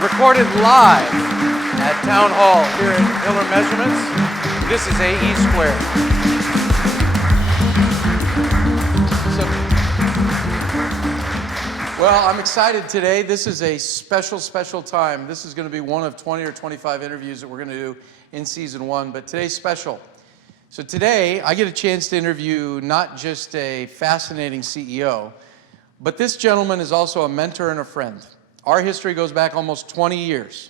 Recorded live at Town Hall here at Dhillon Measurements. This is AE Squared. Well, I'm excited today. This is a special, special time. This is going to be one of 20 or 25 interviews that we're going to do in season 1, but today's special. So today, I get a chance to interview not just a fascinating CEO, but this gentleman is also a mentor and a friend. Our history goes back almost 20 years.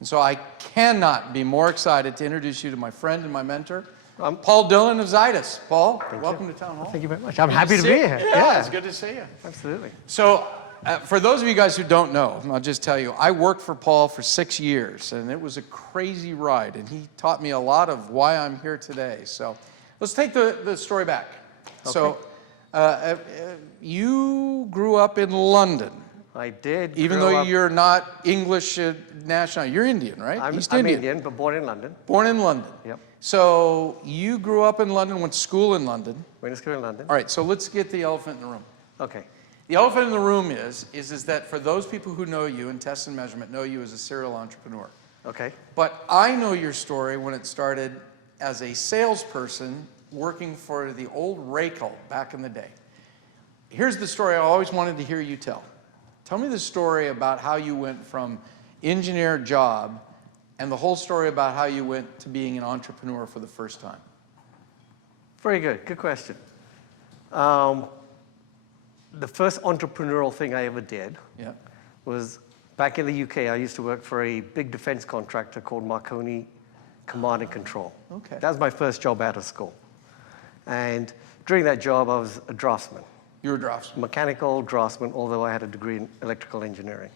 And so I cannot be more excited to introduce you to my friend and my mentor, Paul Dhillon of XiDAS. Paul, welcome to Town Hall. Thank you very much. I'm happy to be here. Yeah, it's good to see you. Absolutely. So for those of you guys who don't know, I'll just tell you, I worked for Paul for 6 years, and it was a crazy ride, and he taught me a lot of why I'm here today. So let's take the story back. Okay. So you grew up in London. I did. Even though you're not English national, you're Indian, right? I'm Indian, but born in London. Born in London. Yep. So you grew up in London, went to school in London. Went to school in London. All right, so let's get the elephant in the room. Okay. The elephant in the room is that for those people who know you and Test and Measurement know you as a serial entrepreneur. Okay. But I know your story when it started as a salesperson working for the old Rakel back in the day. Here's the story I always wanted to hear you tell. Tell me the story about how you went from engineer job and the whole story about how you went to being an entrepreneur for the first time. Very good. Good question. The first entrepreneurial thing I ever did was back in the UK. I used to work for a big defense contractor called Marconi Command and Control. Okay. That was my first job out of school. And during that job, I was a draftsman. You were a draftsman? Mechanical draftsman, although I had a degree in electrical engineering.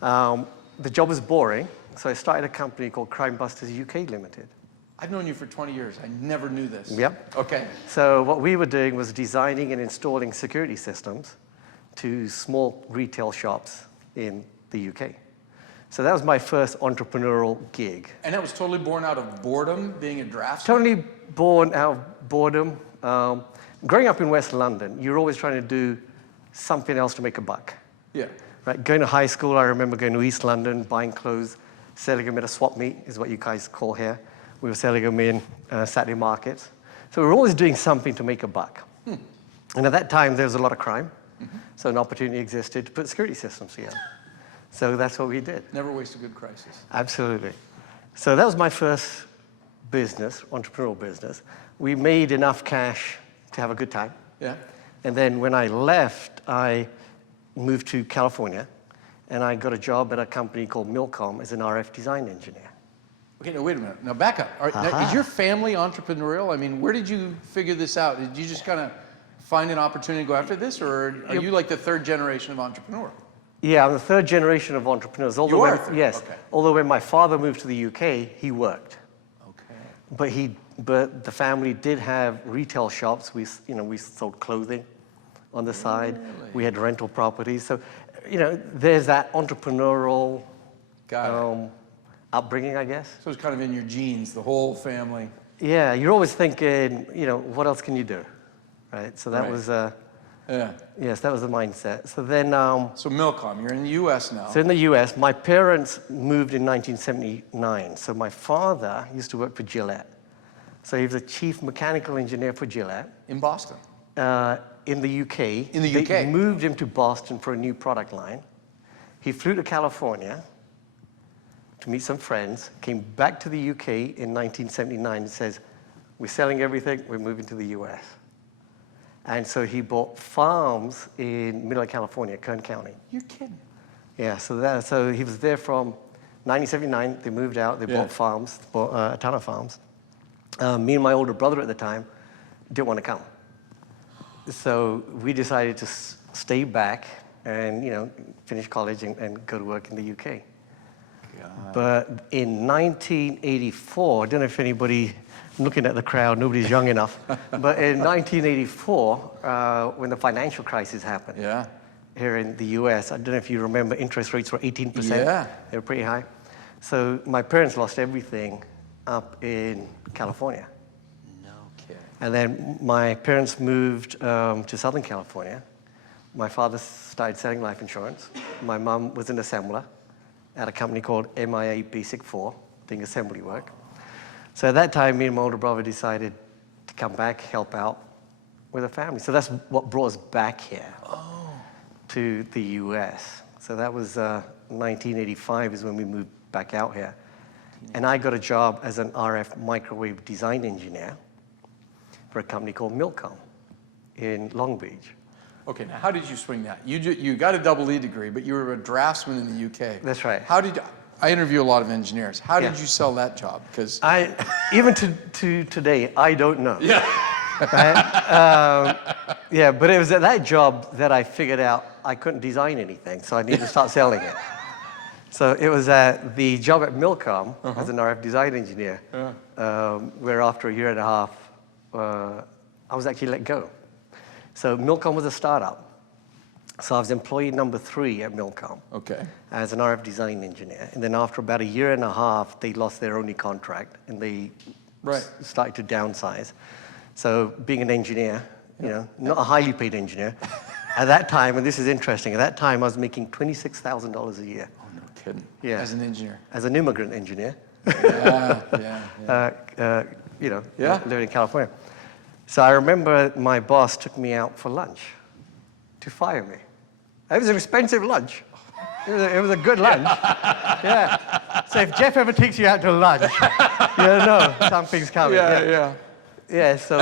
The job was boring, so I started a company called Crime Busters UK Limited. I've known you for 20 years. I never knew this. Yep. Okay. So what we were doing was designing and installing security systems to small retail shops in the UK. So that was my first entrepreneurial gig. And that was totally born out of boredom, being a draftsman? Totally born out of boredom. Growing up in West London, you're always trying to do something else to make a buck. Yeah. Right? Going to high school, I remember going to East London, buying clothes, selling them at a swap meet, is what you guys call here. We were selling them in Saturday markets. So we were always doing something to make a buck. And at that time, there was a lot of crime. So an opportunity existed to put security systems together. So that's what we did. Never waste a good crisis. Absolutely. So that was my first business, entrepreneurial business. We made enough cash to have a good time. Yeah. And then when I left, I moved to California, and I got a job at a company called Milcom as an RF design engineer. Okay, now wait a minute. Now back up. All right, now, is your family entrepreneurial? I mean, where did you figure this out? Did you just kind of find an opportunity to go after this, or are you like the third generation of entrepreneur? Yeah, I'm the third generation of entrepreneurs. You are third? Yes. Okay. Although when my father moved to the UK, he worked. Okay. But the family did have retail shops. We sold clothing on the side. Really? We had rental properties. So, there's that entrepreneurial upbringing, I guess. So it's kind of in your genes, the whole family. Yeah, you're always thinking, what else can you do, right? So that was, yes, that was the mindset. So then, so Milcom, you're in the U.S. now. So in the U.S., my parents moved in 1979. So my father used to work for Gillette. So he was a chief mechanical engineer for Gillette. In Boston? In the UK. In the UK? They moved him to Boston for a new product line. He flew to California to meet some friends, came back to the UK in 1979 and says, we're selling everything, we're moving to the US. And so he bought farms in middle of California, Kern County. You're kidding. Yeah, so he was there from 1979, they moved out, they bought farms, bought a ton of farms. Me and my older brother at the time didn't want to come. So we decided to stay back and, finish college and go to work in the UK. God. But in 1984, I don't know if anybody, looking at the crowd, nobody's young enough, but in 1984, when the financial crisis happened here in the US, I don't know if you remember, interest rates were 18%. Yeah. They were pretty high. So my parents lost everything up in California. No kidding. And then my parents moved to Southern California. My father started selling life insurance. My mom was an assembler at a company called MIA Basic 4, doing assembly work. So at that time, me and my older brother decided to come back, help out with a family. So that's what brought us back here to the US. So that was 1985 is when we moved back out here. And I got a job as an RF microwave design engineer for a company called Milcom in Long Beach. Okay, now how did you swing that? You got a double E degree, but you were a draftsman in the UK. That's right. I interview a lot of engineers. How did you sell that job? Because even to today, I don't know. Yeah. Right? Yeah, but it was at that job that I figured out I couldn't design anything, so I needed to start selling it. So it was at the job at Milcom as an RF design engineer, where after a year and a half, I was actually let go. So Milcom was a startup. So I was employee number 3 at Milcom as an RF design engineer. And then after about a year and a half, they lost their only contract and they started to downsize. So being an engineer, you know, not a highly paid engineer, at that time, and this is interesting, at that time I was making $26,000 a year. Oh, no kidding. Yeah. As an engineer. As an immigrant engineer. You know, living in California. So I remember my boss took me out for lunch to fire me. It was an expensive lunch. It was a good lunch. Yeah. So if Jeff ever takes you out to lunch, you know something's coming. Yeah, so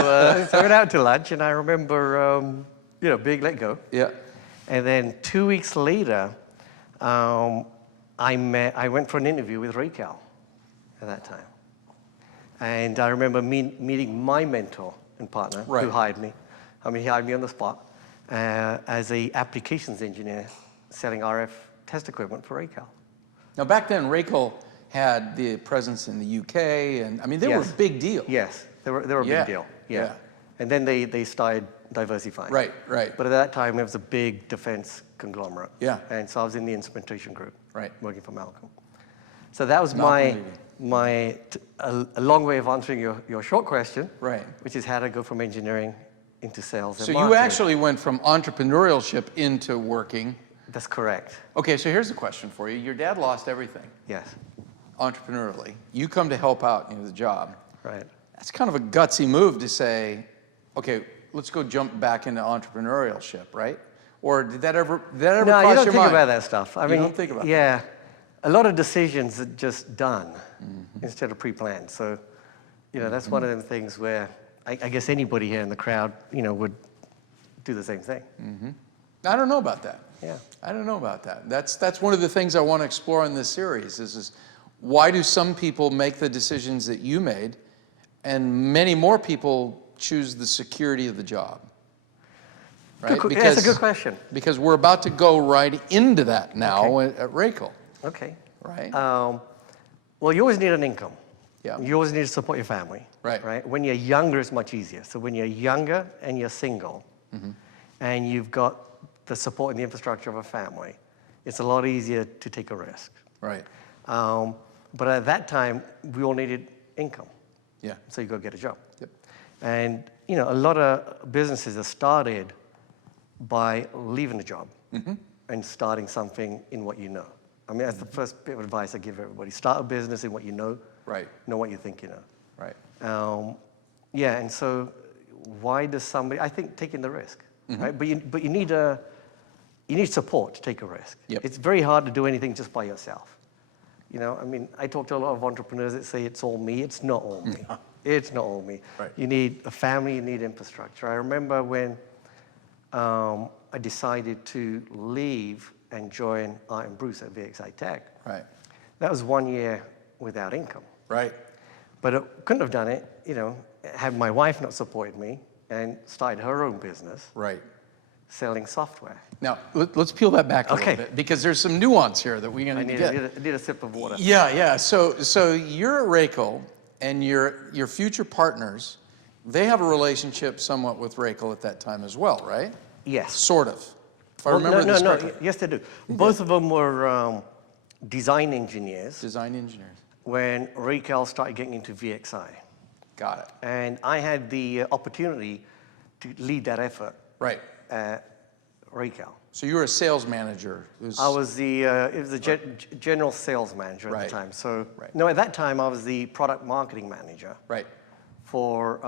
I went out to lunch, and I remember, you know, being let go. Yeah. And then 2 weeks later, I went for an interview with Raquel at that time. And I remember meeting my mentor and partner who hired me. I mean, he hired me on the spot as a applications engineer selling RF test equipment for Raquel. Now, back then, Raquel had the presence in the UK, and I mean, they were a big deal. Yes, they were a big deal. Yeah. And then they started diversifying. Right. But at that time, it was a big defense conglomerate. Yeah. And so I was in the instrumentation group. Right. Working for Malcolm. So that was a long way of answering your short question. Right. Which is how to go from engineering into sales and So marketing. you actually went from entrepreneurship into working. That's correct. Okay, so here's the question for you. Your dad lost everything. Yes. Entrepreneurially. You come to help out in the job. Right. That's kind of a gutsy move to say, okay, let's go jump back into entrepreneurship, right? Or did that ever cross your mind? No, you don't think about that stuff. I mean, you don't think about that. Yeah. A lot of decisions are just done instead of pre-planned. So, you know, that's one of them things where I guess anybody here in the crowd, you know, would do the same thing. I don't know about that. Yeah. I don't know about that. That's one of the things I want to explore in this series is why do some people make the decisions that you made and many more people choose the security of the job? Right? That's a good question. Because we're about to go right into that now at Raquel. Okay. Right? Well, you always need an income. Yeah. You always need to support your family. Right? When you're younger, it's much easier. So when you're younger and you're single and you've got the support and the infrastructure of a family, it's a lot easier to take a risk. Right. But at that time, we all needed income. Yeah. So you go get a job. Yep. And, you know, a lot of businesses are started by leaving a job and starting something in what you know. I mean, that's the first bit of advice I give everybody. Start a business in what you know. Right. Know what you think you know. Right. Yeah, and so why does somebody, I think taking the risk, right? But you need support to take a risk. Yep. It's very hard to do anything just by yourself. You know, I mean, I talk to a lot of entrepreneurs that say it's all me. It's not all me. It's not all me. Right. You need a family, you need infrastructure. I remember when I decided to leave and join Art and Bruce at VXI Tech. Right. That was 1 year without income. Right. But I couldn't have done it, you know, had my wife not supported me and started her own business. Right. Selling software. Now, let's peel that back a little bit because there's some nuance here that we're going to get. I need a sip of water. Yeah. So you're at Raquel and your future partners, they have a relationship somewhat with Raquel at that time as well, right? Yes. Sort of. If I remember this correctly. Yes, they do. Both of them were design engineers. Design engineers. When Raquel started getting into VXI. Got it. And I had the opportunity to lead that effort. Right. Racal. So you were a sales manager. I was the general sales manager at the time. So no, at that time I was the product marketing manager. Right. For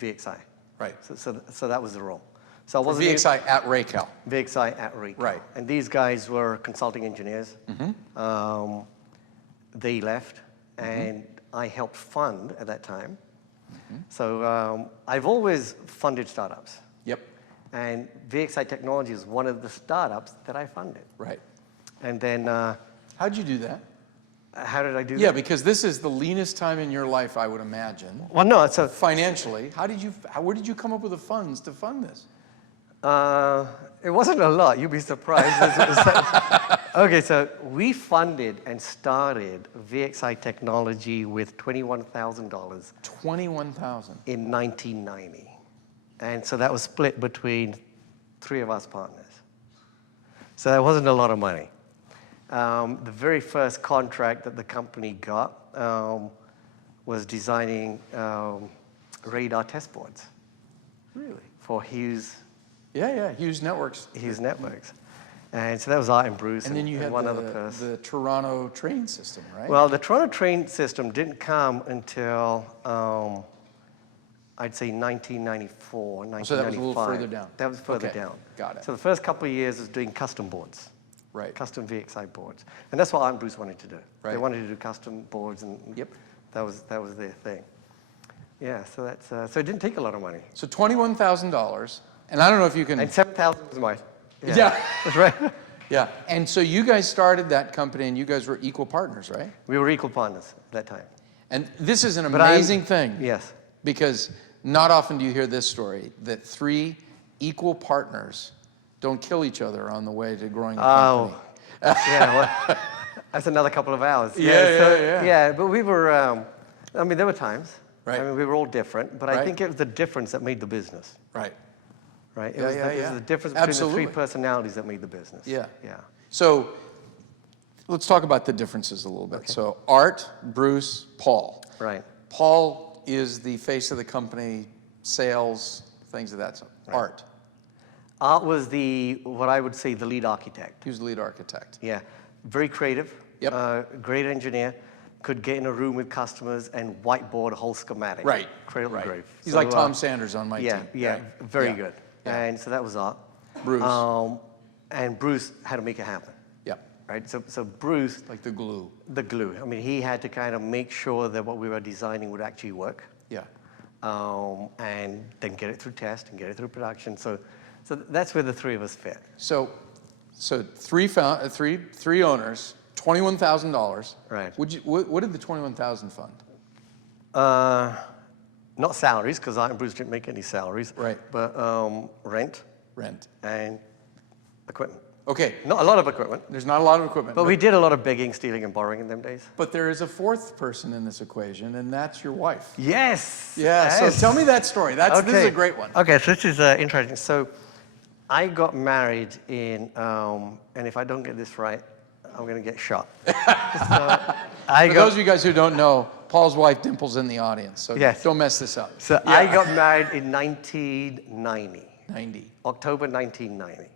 VXI. Right. So that was the role. So I wasn't VXI at Racal. VXI at Racal. Right. And these guys were consulting engineers. Mm-hmm. They left, and I helped fund at that time. Mm-hmm. So I've always funded startups. Yep. And VXI Technology is one of the startups that I funded. Right. And then... how'd you do that? How did I do that? Yeah, because this is the leanest time in your life, I would imagine. Well, no, it's financially, where did you come up with the funds to fund this? It wasn't a lot. You'd be surprised. Okay, so we funded and started VXI Technology with $21,000. $21,000 in 1990, and so that was split between 3 of us partners. So that wasn't a lot of money. The very first contract that the company got was designing radar test boards. Really? For Hughes. Yeah, Hughes Networks. Hughes Networks. And so that was Art and Bruce and then you had one other person. The Toronto train system, right? Well, the Toronto train system didn't come until, I'd say 1994, 1995. So that was a little further down. That was further down. Got it. So the first couple of years was doing custom boards. Right. Custom VXI boards. And that's what Art and Bruce wanted to do. Right. They wanted to do custom boards, and that was their thing. Yeah, so that's so it didn't take a lot of money. So $21,000, and I don't know if you can... And $7,000 was mine. Yeah. That's right. Yeah, and so you guys started that company, and you guys were equal partners, right? We were equal partners at that time. And this is an amazing thing. Yes. Because not often do you hear this story, that 3 equal partners don't kill each other on the way to growing a company. Yeah, well, that's another couple of hours. Yeah. But we were, I mean, there were times. Right. I mean, we were all different, but I think it was the difference that made the business. Right. Right? It was the difference between the 3 personalities that made the business. Yeah. Yeah. So let's talk about the differences a little bit. Okay. So Art, Bruce, Paul. Right. Paul is the face of the company, sales, things of that sort. Right. Art was what I would say, the lead architect. He was the lead architect. Yeah. Very creative. Yep. Great engineer. Could get in a room with customers and whiteboard a whole schematic. Right. Cradle to grave. He's like Tom Sanders on my team. Yeah, right? Very good. Yeah. And so that was Art. Bruce. And Bruce had to make it happen. Yeah. Right. So Bruce. Like the glue. The glue. I mean, he had to kind of make sure that what we were designing would actually work. Yeah. And then get it through test and get it through production. So that's where the 3 of us fit. So 3 owners, $21,000. Right. What did the $21,000 fund? Not salaries, because Art and Bruce didn't make any salaries. Right. But rent. Rent. And equipment. Okay. Not a lot of equipment. There's not a lot of equipment. But we did a lot of begging, stealing, and borrowing in them days. But there is a 4th person in this equation, and that's your wife. Yes. Yeah. Yes. So tell me that story. This is a great one. Okay, so this is interesting. So I got married in, and if I don't get this right, I'm going to get shot. For those of you guys who don't know, Paul's wife Dimple's in the audience, so don't mess this up. So I got married in 1990. October 1990.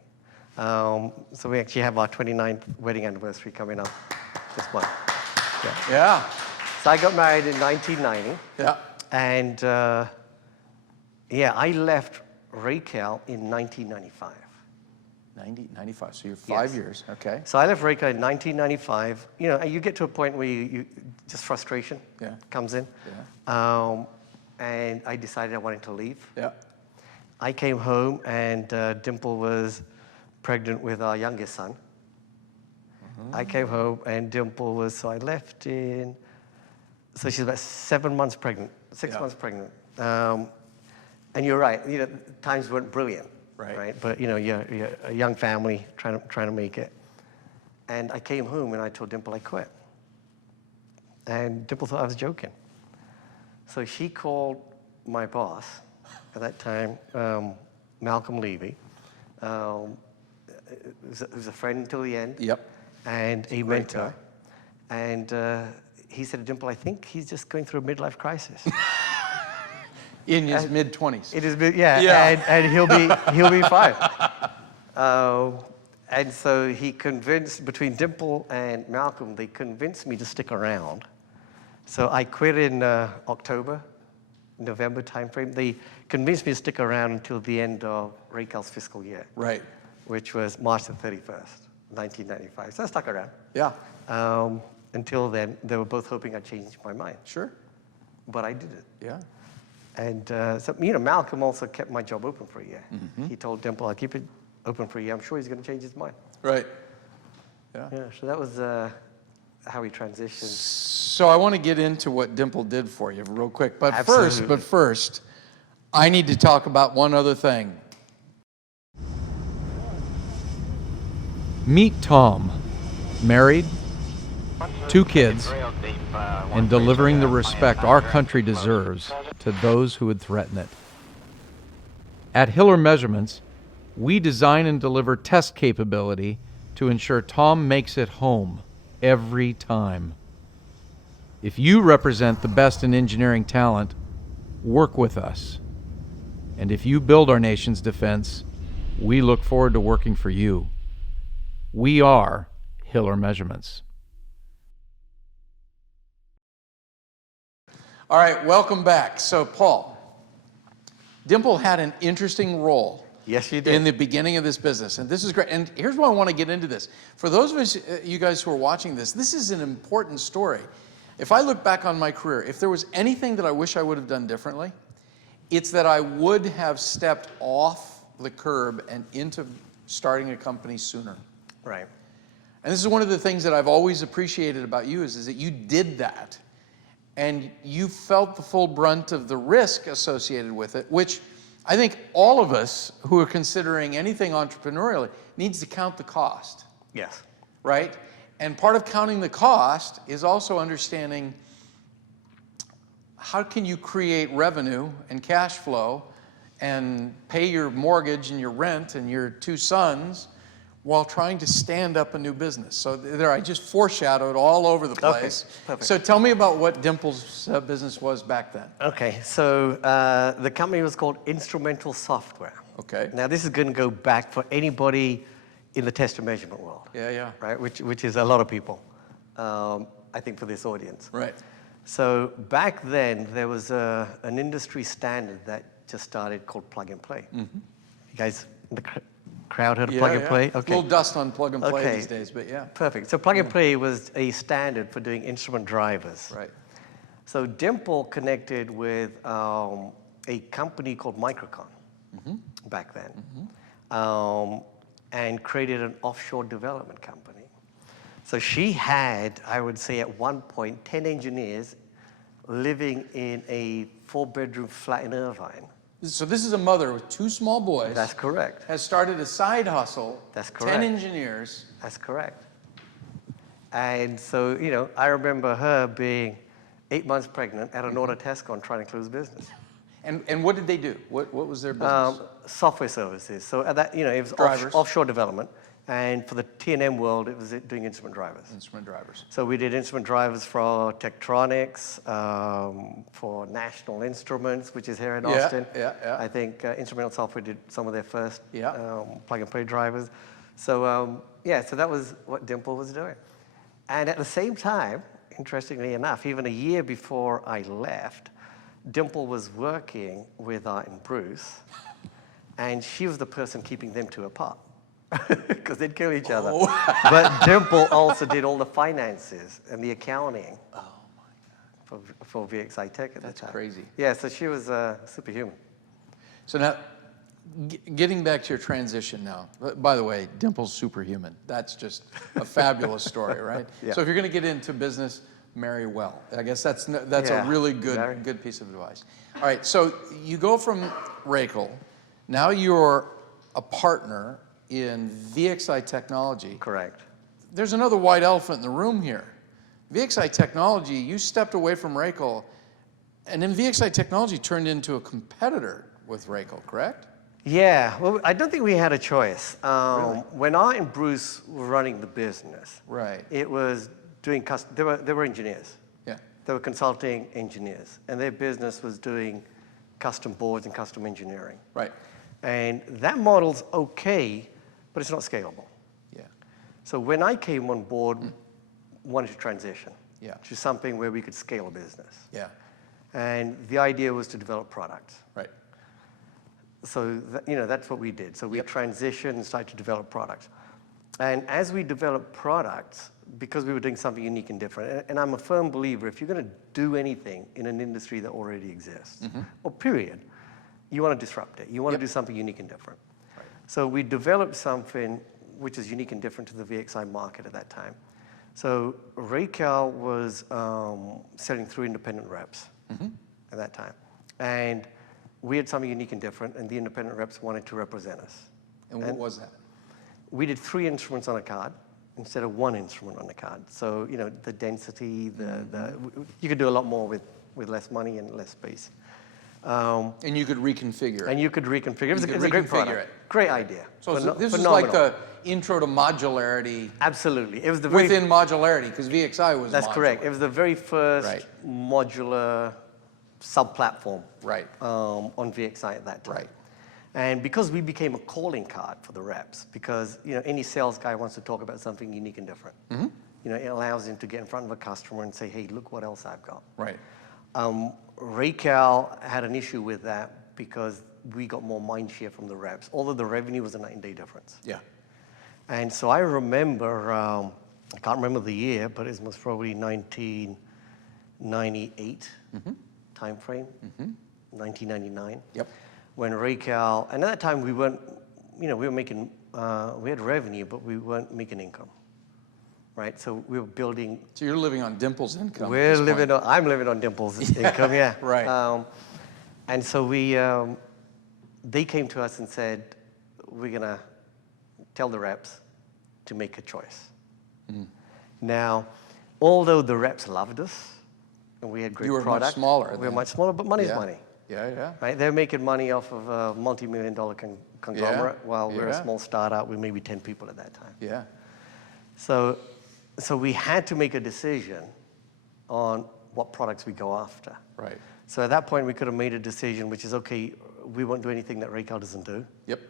So we actually have our 29th wedding anniversary coming up this month. Yeah. So I got married in 1990. Yeah. And I left Racal in 1995. 95, so you're 5 years, okay. So I left Racal in 1995. You know, you get to a point where you just frustration comes in. Yeah. And I decided I wanted to leave. Yeah. I came home and Dimple was pregnant with our youngest son. Mm-hmm. I came home and Dimple was, so I left so she's about 7 months pregnant, 6 months pregnant. And you're right, you know, times weren't brilliant. Right. But you know, you're a young family trying to make it. And I came home and I told Dimple I quit. And Dimple thought I was joking. So she called my boss at that time, Malcolm Levy, who was a friend until the end. Yep. And a mentor. And he said to Dimple, I think he's just going through a midlife crisis. In his mid-20s. In his and he'll be fine. And so he convinced, between Dimple and Malcolm, they convinced me to stick around. So I quit in October, November timeframe. They convinced me to stick around until the end of Raycal's fiscal year. Right. Which was March the 31st, 1995. So I stuck around. Yeah. Until then, they were both hoping I'd change my mind. Sure. But I did it. Yeah. And so, Malcolm also kept my job open for a year. He told Dimple, I'll keep it open for a year. I'm sure he's going to change his mind. Right. Yeah. Yeah, so that was how we transitioned. So I want to get into what Dimple did for you real quick. But first, I need to talk about one other thing. Meet Tom, married, 2 kids, and delivering the respect our country deserves to those who would threaten it. At Hiller Measurements, we design and deliver test capability to ensure Tom makes it home every time. If you represent the best in engineering talent, work with us. And if you build our nation's defense, we look forward to working for you. We are Hiller Measurements. All right, welcome back. So, Paul, Dimple had an interesting role. Yes, you did. In the beginning of this business, and this is great. And here's why I want to get into this. For those of us, you guys who are watching this is an important story. If I look back on my career, if there was anything that I wish I would have done differently, it's that I would have stepped off the curb and into starting a company sooner. Right. And this is one of the things that I've always appreciated about you is that you did that. And you felt the full brunt of the risk associated with it, which I think all of us who are considering anything entrepreneurial needs to count the cost. Yes. Right? And part of counting the cost is also understanding how can you create revenue and cash flow and pay your mortgage and your rent and your 2 sons while trying to stand up a new business. So there, I just foreshadowed all over the place. Okay, perfect. So tell me about what Dimple's business was back then. Okay, so the company was called Instrumental Software. Okay. Now this is going to go back for anybody in the test and measurement world. Yeah, yeah. Right, which is a lot of people, I think, for this audience. Right. So back then, there was an industry standard that just started called plug and play. You guys in the crowd heard of plug and play? Okay. A little dust on plug and play these days, but yeah. Perfect. So plug and play was a standard for doing instrument drivers. Right. So Dimple connected with a company called Microcon back then, and created an offshore development company. So she had, I would say at one point, 10 engineers living in a 4-bedroom flat in Irvine. So this is a mother with 2 small boys. That's correct. Has started a side hustle. That's correct. 10 engineers. That's correct. And so, I remember her being 8 months pregnant at an auto test con trying to close business. And what did they do? What was their business? Software services. So at that, it was offshore development. And for the T&M world, it was doing instrument drivers. Instrument drivers. So we did instrument drivers for Tektronix, for National Instruments, which is here in Austin. Yeah. I think Instrumental Software did some of their first plug-and-play drivers. So, so that was what Dimple was doing. And at the same time, interestingly enough, even a year before I left, Dimple was working with Art and Bruce, and she was the person keeping them 2 apart. Because they'd kill each other. But Dimple also did all the finances and the accounting for VXI Tech at the time. That's crazy. Yeah, so she was superhuman. So now, getting back to your transition now, by the way, Dimple's superhuman. That's just a fabulous story, right? Yeah. So if you're going to get into business, marry well. I guess that's a really good piece of advice. All right, so you go from Raycal. Now you're a partner in VXI Technology. Correct. There's another white elephant in the room here. VXI Technology, you stepped away from Raycal, and then VXI Technology turned into a competitor with Raycal, correct? Yeah, well, I don't think we had a choice. Really? When Art and Bruce were running the business, right, it was doing they were engineers. Yeah. They were consulting engineers, and their business was doing custom boards and custom engineering. Right. And that model's okay, but it's not scalable. Yeah. So when I came on board, wanted to transition to something where we could scale a business. Yeah. And the idea was to develop products. Right. So that's what we did. So we transitioned and started to develop products. And as we developed products, because we were doing something unique and different, and I'm a firm believer, if you're going to do anything in an industry that already exists, or period, you want to disrupt it. You want to do something unique and different. Right. So we developed something which is unique and different to the VXI market at that time. So Racal was selling through independent reps at that time. And we had something unique and different, and the independent reps wanted to represent us. And what was that? We did 3 instruments on a card instead of 1 instrument on a card. So, the density, you could do a lot more with less money and less space. And you could reconfigure it. And you could reconfigure it. It was a great product. Great idea. So this was like the intro to modularity. Absolutely. It was the within modularity, because VXI was That's modular. correct. It was the very first modular sub-platform on VXI at that time. Right. And because we became a calling card for the reps, because any sales guy wants to talk about something unique and different. It allows him to get in front of a customer and say, hey, look what else I've got. Right. Racal had an issue with that because we got more mind share from the reps, although the revenue was a night-and-day difference. Yeah. And so I remember, I can't remember the year, but it was probably 1998 timeframe, 1999. Yep. When Racal, and at that time we weren't, we were making, we had revenue, but we weren't making income, right? So we were building. So you're living on Dimple's income. I'm living on Dimple's income, yeah. Right. And so they came to us and said, we're gonna tell the reps to make a choice. Now, although the reps loved us, and we had great products. You were much smaller. We were much smaller, but money's money. Yeah. Right? They're making money off of a multi-million-dollar conglomerate, while we're a small startup with maybe 10 people at that time. Yeah. So we had to make a decision on what products we go after. Right. So at that point, we could have made a decision, which is, okay, we won't do anything that Racal doesn't do. Yep.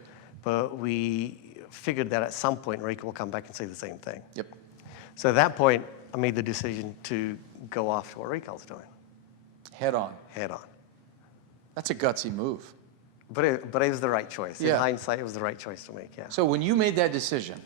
But we figured that at some point, Racal will come back and say the same thing. Yep. So at that point, I made the decision to go after what Racal's doing. Head on. Head on. That's a gutsy move. But it was the right choice. Yeah. In hindsight, it was the right choice to make, yeah. So when you made that decision,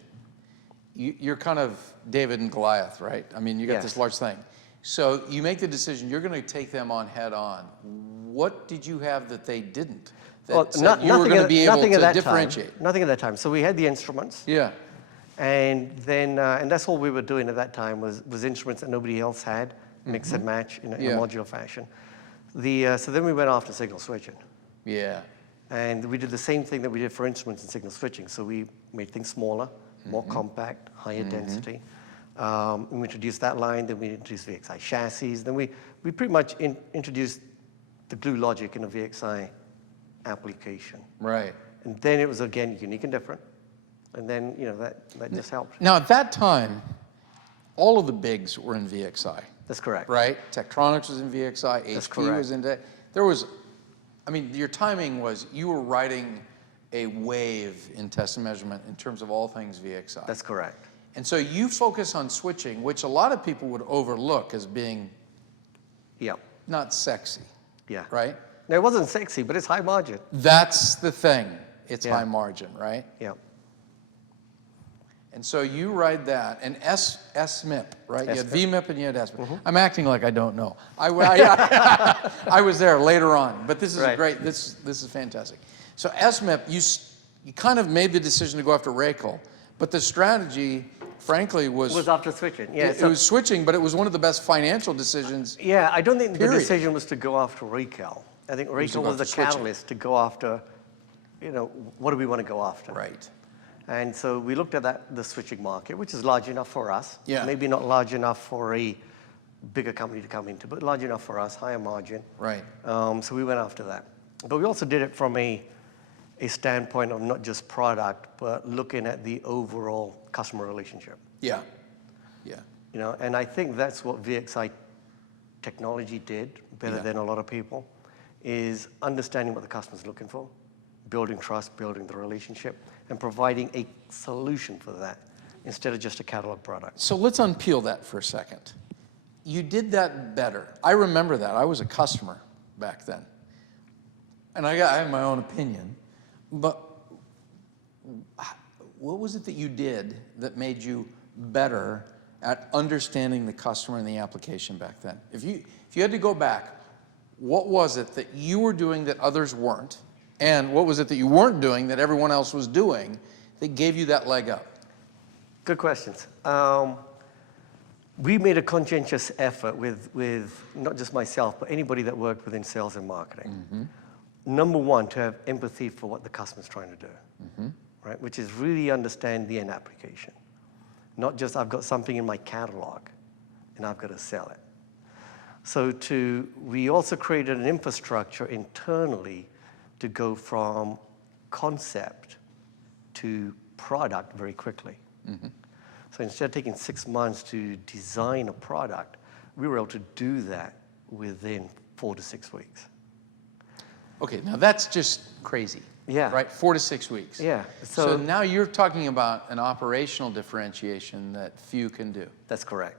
you're kind of David and Goliath, right? I mean, you got this large thing. So you make the decision, you're going to take them on head on. What did you have that they didn't? That said you were going to be able to differentiate? Nothing at that time. So we had the instruments. Yeah. And then, and that's all we were doing at that time was instruments that nobody else had, mix and match in a modular fashion. So then we went after signal switching. Yeah. And we did the same thing that we did for instruments and signal switching. So we made things smaller, more compact, higher density. We introduced that line, then we introduced VXI chassis. Then we pretty much introduced the glue logic in a VXI application. Right. And then it was, again, unique and different. And then, that just helped. Now, at that time, all of the bigs were in VXI. That's correct. Right? Tektronix was in VXI, HP was in that. There was, your timing was, you were riding a wave in test and measurement in terms of all things VXI. That's correct. And so you focus on switching, which a lot of people would overlook as being not sexy. Yeah. Right? No, it wasn't sexy, but it's high margin. That's the thing. It's high margin, right? Yeah. And so you ride that, and SMIP, right? You had VMIP and you had SMIP. I'm acting like I don't know. I was there later on, but this is great. This is fantastic. So SMIP, you kind of made the decision to go after Racal, but the strategy, frankly, was after switching. Yeah, it was switching, but it was one of the best financial decisions. Yeah, I don't think the decision was to go after Racal. I think Racal was the catalyst to go after, what do we want to go after? Right. And so we looked at the switching market, which is large enough for us. Yeah. Maybe not large enough for a bigger company to come into, but large enough for us, higher margin. Right. So we went after that. But we also did it from a standpoint of not just product, but looking at the overall customer relationship. Yeah. Yeah. And I think that's what VXI technology did better than a lot of people, is understanding what the customer's looking for, building trust, building the relationship, and providing a solution for that instead of just a catalog product. So let's unpeel that for a second. You did that better. I remember that. I was a customer back then. And I have my own opinion. But what was it that you did that made you better at understanding the customer and the application back then? If you had to go back, what was it that you were doing that others weren't? And what was it that you weren't doing that everyone else was doing that gave you that leg up? Good questions. We made a conscientious effort with not just myself, but anybody that worked within sales and marketing. Mm-hmm. Number one, to have empathy for what the customer's trying to do, Mm-hmm. right? Which is really understand the end application. Not just I've got something in my catalog and I've got to sell it. So we also created an infrastructure internally to go from concept to product very quickly. Mm-hmm. So instead of taking 6 months to design a product, we were able to do that within 4 to 6 weeks. Okay, now that's just crazy. Yeah. Right? 4 to 6 weeks. Yeah. So now you're talking about an operational differentiation that few can do. That's correct.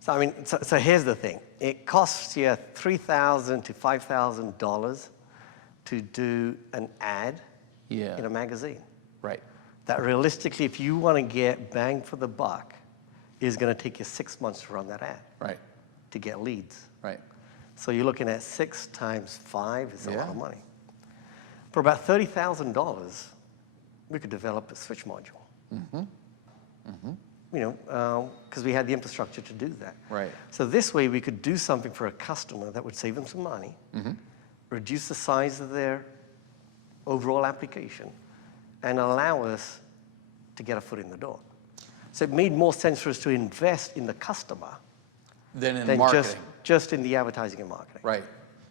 So I mean, so here's the thing. It costs you $3,000 to $5,000 to do an ad in a magazine. Right. That realistically, if you want to get bang for the buck, is going to take you 6 months to run that ad. Right. To get leads. Right. So you're looking at 6 times 5 is a lot of money. For about $30,000, we could develop a switch module. Mm-hmm. Mm-hmm. You know, because we had the infrastructure to do that. Right. So this way, we could do something for a customer that would save them some money, Mm-hmm. reduce the size of their overall application, and allow us to get a foot in the door. So it made more sense for us to invest in the customer than marketing. Just in the advertising and marketing. Right.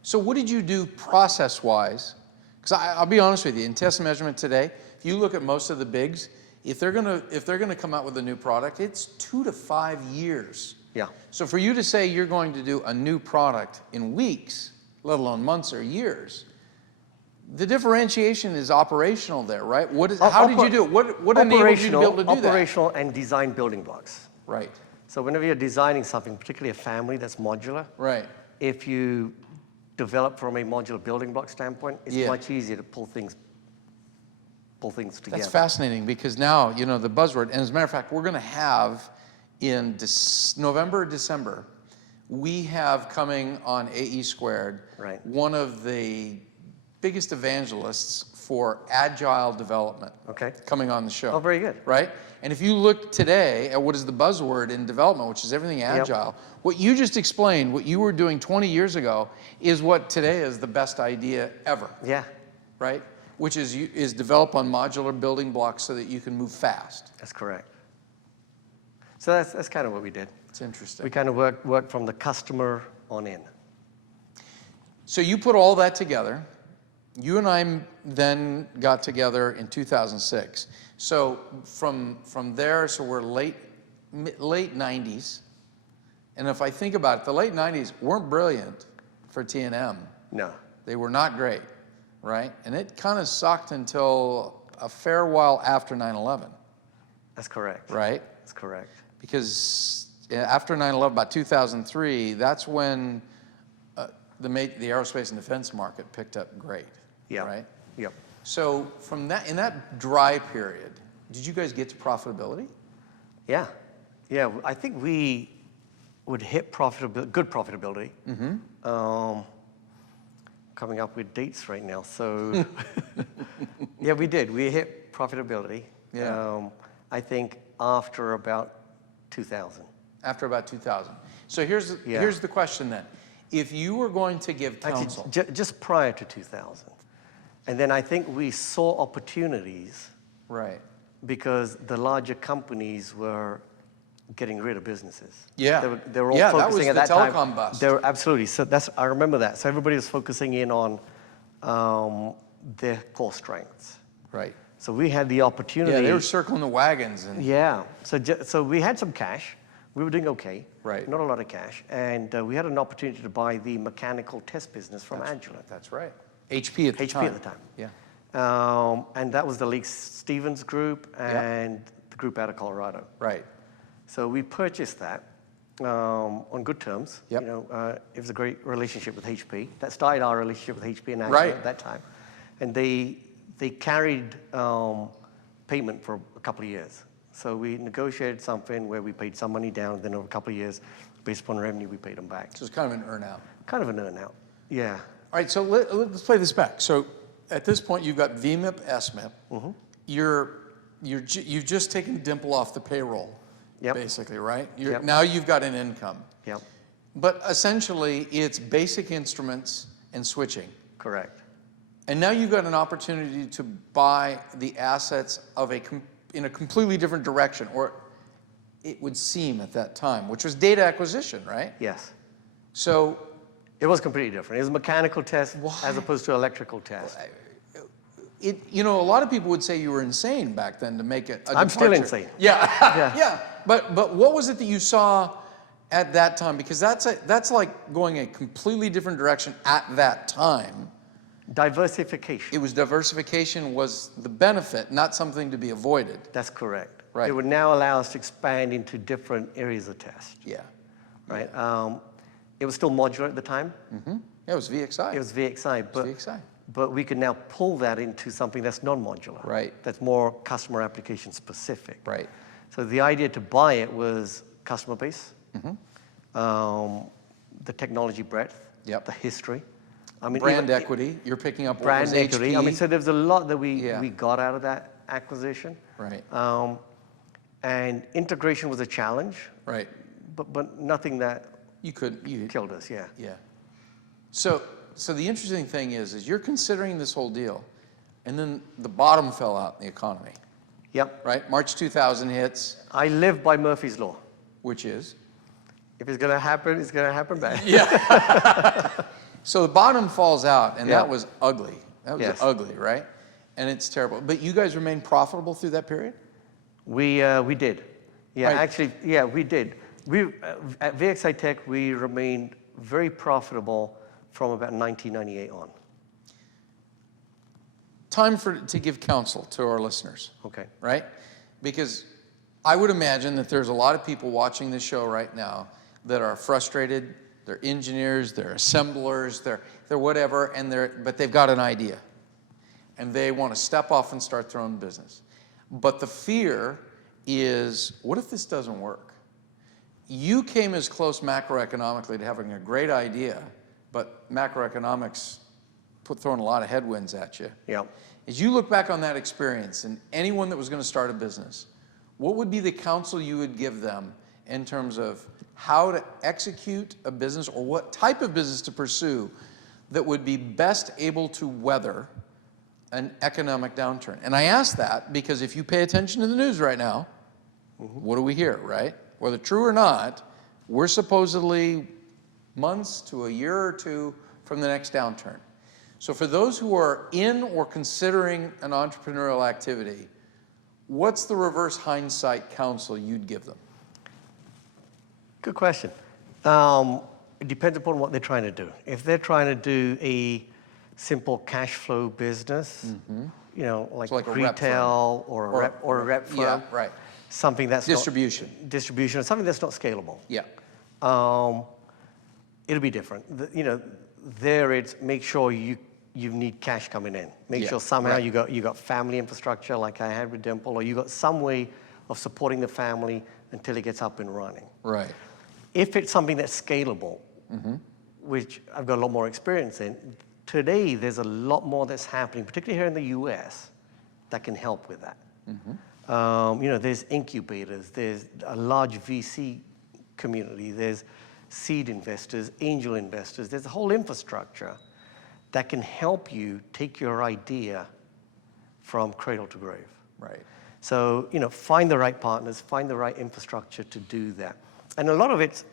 So what did you do process-wise? Because I'll be honest with you, in test and measurement today, if you look at most of the bigs, if they're gonna come out with a new product, it's 2 to 5 years. Yeah. So for you to say you're going to do a new product in weeks, let alone months or years, the differentiation is operational there, right? How did you do it? What enabled you to be able to do that? Operational and design building blocks. Right. So whenever you're designing something, particularly a family that's modular, Right. if you develop from a modular building block standpoint, it's much easier to pull things together. That's fascinating because now, you know, the buzzword, and as a matter of fact, we're going to have in November or December, we have coming on AE Squared, one of the biggest evangelists for agile development coming on the show. Oh, very good. Right? And if you look today at what is the buzzword in development, which is everything agile, what you just explained, what you were doing 20 years ago, is what today is the best idea ever. Yeah. Right? Which is develop on modular building blocks so that you can move fast. That's correct. So that's kind of what we did. It's interesting. We kind of worked from the customer on in. So you put all that together. You and I then got together in 2006. So from there, so we're late 90s. And if I think about it, the late 90s weren't brilliant for T&M. No. They were not great, right? And it kind of sucked until a fair while after 9/11. That's correct. Right? That's correct. Because after 9/11, about 2003, that's when the aerospace and defense market picked up great. Yeah. Right? Yep. So from that, in that dry period, did you guys get to profitability? Yeah. Yeah. I think we would hit good profitability. Mm-hmm. Coming up with dates right now. So yeah, we did. We hit profitability. Yeah. I think after about 2000. After about 2000. So here's the question then. If you were going to give counsel. Actually, just prior to 2000. And then I think we saw opportunities. Right. Because the larger companies were getting rid of businesses. Yeah. They were all focusing at that time. That was the telecom bust. They were absolutely. So I remember that. So everybody was focusing in on their core strengths. Right. So we had the opportunity. Yeah, they were circling the wagons. And yeah. So we had some cash. We were doing okay. Right. Not a lot of cash. And we had an opportunity to buy the mechanical test business from Agilent. That's right. HP at the time. HP at the time. Yeah. And that was the Leak Stevens group and the group out of Colorado. Right. So we purchased that on good terms. Yep. You know, it was a great relationship with HP. That started our relationship with HP and Azure at that time. And they carried payment for a couple of years. So we negotiated something where we paid some money down, and then over a couple of years, based upon revenue, we paid them back. So it's kind of an earn-out. Kind of an earn-out, yeah. All right, so let's play this back. So at this point, you've got VMIP, SMIP. Mm-hmm. You've just taken Dimple off the payroll, basically, right? Now you've got an income. Yep. But essentially, it's basic instruments and switching. Correct. And now you've got an opportunity to buy the assets of in a completely different direction, or it would seem at that time, which was data acquisition, right? Yes. So it was completely different. It was a mechanical test as opposed to electrical test. You know, a lot of people would say you were insane back then to make it. I'm still insane. Yeah, yeah. But what was it that you saw at that time? Because that's like going a completely different direction at that time. Diversification. It was diversification was the benefit, not something to be avoided. That's correct. Right. It would now allow us to expand into different areas of test. Yeah. Right. It was still modular at the time. Mm-hmm. Yeah, it was VXI. It was VXI, but we could now pull that into something that's non-modular. Right. That's more customer application specific. Right. So the idea to buy it was customer base, the technology breadth, the history. I mean, brand equity. You're picking up brand equity. HP. I mean, so there's a lot that we got out of that acquisition. Right. And integration was a challenge. Right. But nothing that you killed us. Yeah. Yeah. So the interesting thing is you're considering this whole deal, and then the bottom fell out in the economy. Yep. Right. March 2000 hits. I live by Murphy's Law. Which is? If it's going to happen, it's going to happen bad. Yeah. So the bottom falls out, and that was ugly. That was ugly, right? And it's terrible. But you guys remained profitable through that period? We did. Yeah, Right. actually, yeah, we did. At VXI Tech, we remained very profitable from about 1998 on. Time to give counsel to our listeners. Okay. Right? Because I would imagine that there's a lot of people watching this show right now that are frustrated. They're engineers, they're assemblers, they're whatever, but they've got an idea. And they want to step off and start their own business. But the fear is, what if this doesn't work? You came as close macroeconomically to having a great idea, but macroeconomics throwing a lot of headwinds at you. Yeah. As you look back on that experience, and anyone that was going to start a business, what would be the counsel you would give them in terms of how to execute a business, or what type of business to pursue that would be best able to weather an economic downturn? And I ask that because if you pay attention to the news right now, what do we hear, right? Whether true or not, we're supposedly months to a year or two from the next downturn. So for those who are in or considering an entrepreneurial activity, what's the reverse hindsight counsel you'd give them? Good question. It depends upon what they're trying to do. If they're trying to do a simple cash flow business, you know, like retail or a rep firm, yeah, right. Something that's distribution, or something that's not scalable. Yeah. It'll be different. You know, there it's make sure you need cash coming in. Make sure somehow you got family infrastructure like I had with Dimple, or you got some way of supporting the family until it gets up and running. Right. If it's something that's scalable, which I've got a lot more experience in, today there's a lot more that's happening, particularly here in the US, that can help with that. You know, there's incubators, there's a large VC community, there's seed investors, angel investors, there's a whole infrastructure that can help you take your idea from cradle to grave. Right. So, you know, find the right partners, find the right infrastructure to do that. And a lot of it's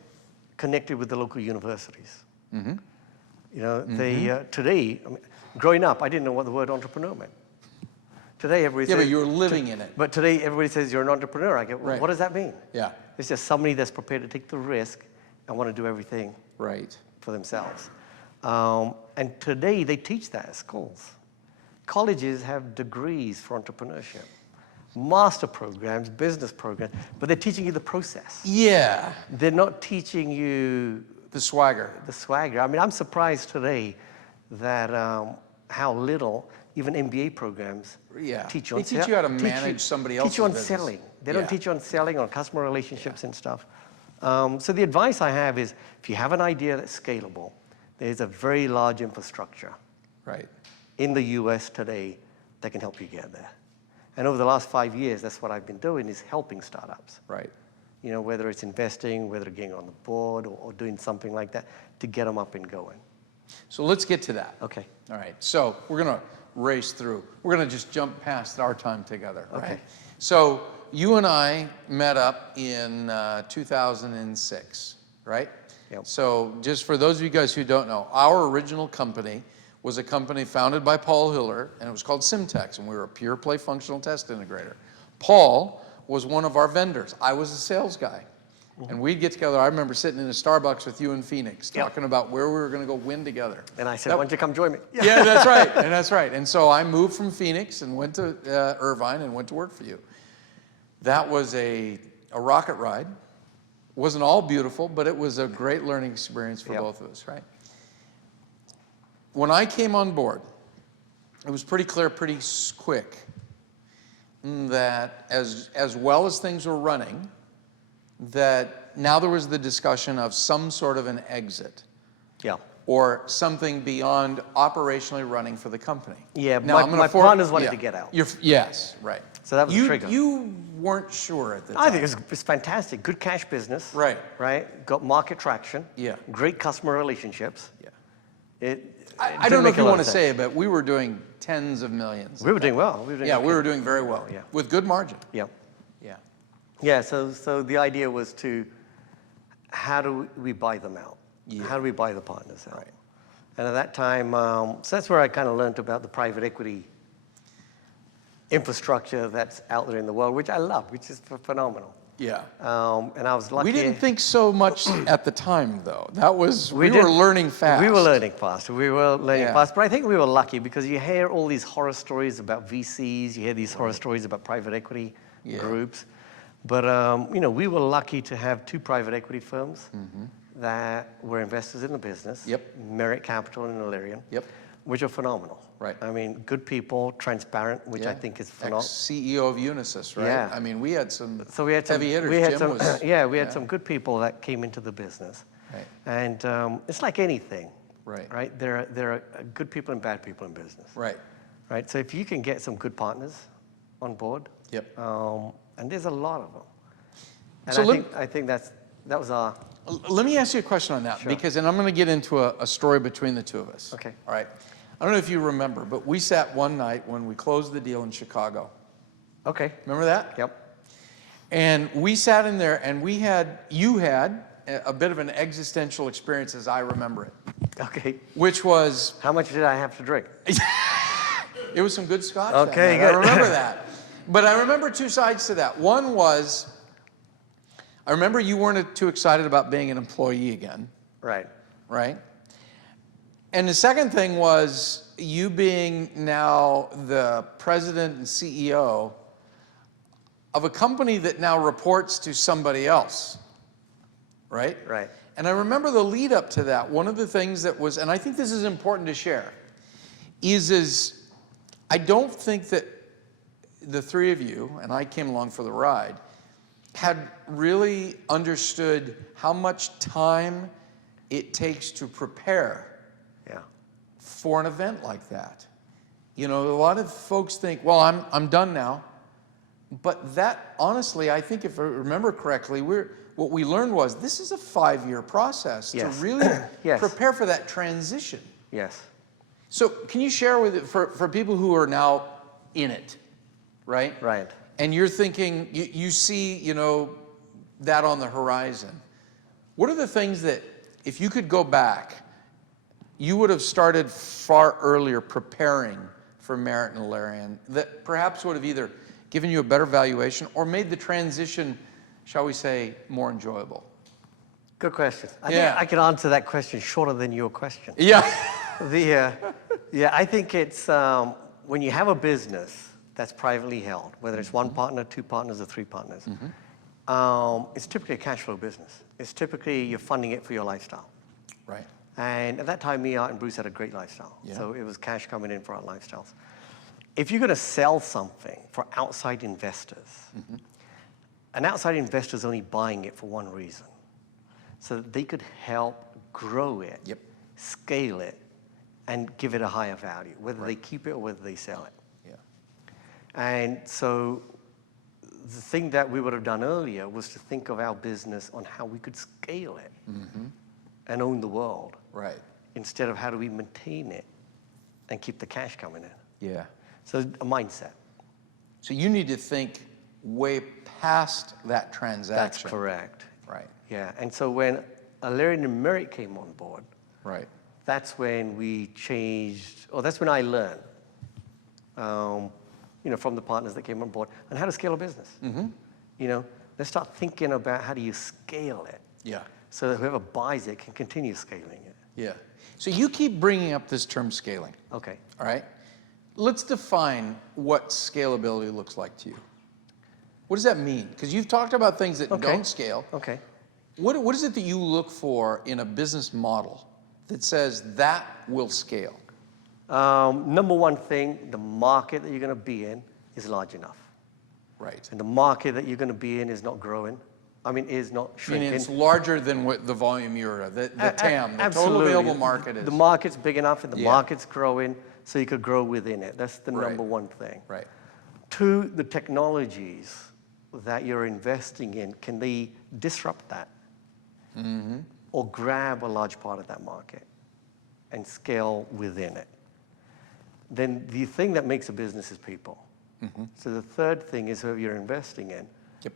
connected with the local universities. You know, they, today, I mean, growing up, I didn't know what the word entrepreneur meant. Today, everybody says... Yeah, but you were living in it. But today, everybody says you're an entrepreneur. I go, well, what does that mean? Yeah. It's just somebody that's prepared to take the risk and want to do everything for themselves. And today, they teach that at schools. colleges have degrees for entrepreneurship, master programs, business programs, but they're teaching you the process. Yeah. They're not teaching you the swagger. The swagger. I mean, I'm surprised today that how little even MBA programs teach you on They teach you how to manage somebody else's teach you on business. selling. They don't teach you on selling, on customer relationships and stuff. So the advice I have is, if you have an idea that's scalable, there's a very large infrastructure in the US today that can help you get there. And over the last 5 years, that's what I've been doing, is helping startups. You know, whether it's investing, whether getting on the board, or doing something like that to get them up and going. So let's get to that. Okay. All right. So we're going to race through. We're going to just jump past our time together. Right? Okay. So you and I met up in 2006, right? Yep. So just for those of you guys who don't know, our original company was a company founded by Paul Hiller, and it was called Simtex, and we were a pure play functional test integrator. Paul was one of our vendors. I was a sales guy. And we'd get together. I remember sitting in a Starbucks with you in Phoenix, talking about where we were going to go win together. And I said, why don't you come join me? Yeah, that's right. And that's right. And so I moved from Phoenix and went to Irvine and went to work for you. That was a rocket ride. Wasn't all beautiful, but it was a great learning experience for both of us, right? When I came on board, it was pretty clear pretty quick that as well as things were running, that now there was the discussion of some sort of an exit. Or something beyond operationally running for the company. Yeah, now, my partners wanted to get out. Yes, right. So that was the trigger. You weren't sure at the time. I think it's fantastic. Good cash business. Right. Right? Got market traction. Yeah. Great customer relationships. Yeah. I don't know if you want to say it, but we were doing tens of millions. We were doing well. We were doing very well. Yeah. With good margin. Yeah. Yeah. Yeah, so the idea was to, how do we buy them out? How do we buy the partners out? Right. And at that time, so that's where I kind of learned about the private equity infrastructure that's out there in the world, which I love, which is phenomenal. Yeah. And I was lucky. We didn't think so much at the time, though. That was, we were learning fast. We were learning fast. We were learning fast. But I think we were lucky because you hear all these horror stories about VCs. You hear these horror stories about private equity groups. But, you know, we were lucky to have two private equity firms that were investors in the business. Merit Capital and Illyrian. Which are phenomenal. Right. I mean, good people, transparent, which I think is phenomenal. Ex-CEO of Unisys, right? Yeah. I mean, we had some heavy hitters. We had some good people that came into the business. Right. And it's like anything. Right. Right? There are good people and bad people in business. Right. Right? So if you can get some good partners on board. And there's a lot of them. And so I think that was our... Let me ask you a question on that, because, and I'm going to get into a story between the two of us. Okay. All right. I don't know if you remember, but we sat one night when we closed the deal in Chicago. Okay. Remember that? Yep. And we sat in there, and you had a bit of an existential experience as I remember it. Okay. Which was... How much did I have to drink? It was some good scotch. Okay, good. I remember that. But I remember two sides to that. One was, I remember you weren't too excited about being an employee again. Right. Right? And the second thing was you being now the president and CEO of a company that now reports to somebody else. Right? Right. And I remember the lead up to that. One of the things that was, and I think this is important to share, is I don't think that the three of you, and I came along for the ride, had really understood how much time it takes to prepare for an event like that. You know, a lot of folks think, well, I'm done now. But that, honestly, I think if I remember correctly, what we learned was this is a 5-year process to really prepare for that transition. Yes. So can you share with it for people who are now in it, right? Right. And you're thinking, you see, you know, that on the horizon. What are the things that, if you could go back, you would have started far earlier preparing for Merit and Illyrian that perhaps would have either given you a better valuation or made the transition, shall we say, more enjoyable? Good question. I think I can answer that question shorter than your question. Yeah. I think it's, when you have a business that's privately held, whether it's one partner, two partners, or three partners, it's typically a cash flow business. It's typically you're funding it for your lifestyle. Right. And at that time, me, Art, and Bruce had a great lifestyle. Yeah. So it was cash coming in for our lifestyles. If you're going to sell something for outside investors, an outside investor is only buying it for one reason, so that they could help grow it, scale it, and give it a higher value, whether they keep it or whether they sell it. Yeah. And so the thing that we would have done earlier was to think of our business on how we could scale it and own the world. Right. Instead of how do we maintain it and keep the cash coming in. Yeah. So a mindset. So you need to think way past that transaction. That's correct. Right. Yeah. And so when Larry and Merrick came on board, right, that's when we changed, or that's when I learned, from the partners that came on board, on how to scale a business. Let's start thinking about how do you scale it. Yeah. So that whoever buys it can continue scaling it. Yeah. So you keep bringing up this term scaling. Okay. All right. Let's define what scalability looks like to you. What does that mean? Because you've talked about things that don't scale. Okay. What is it that you look for in a business model that says that will scale? Number one thing, the market that you're going to be in is large enough. Right. And the market that you're going to be in is not growing. Is not shrinking. Meaning it's larger than what the volume you're at, the TAM, the total available market is. The market's big enough and the market's growing, so you could grow within it. That's the number one thing. Right. Two, the technologies that you're investing in, can they disrupt that? Or grab a large part of that market and scale within it? Then the thing that makes a business is people. So the third thing is who you're investing in.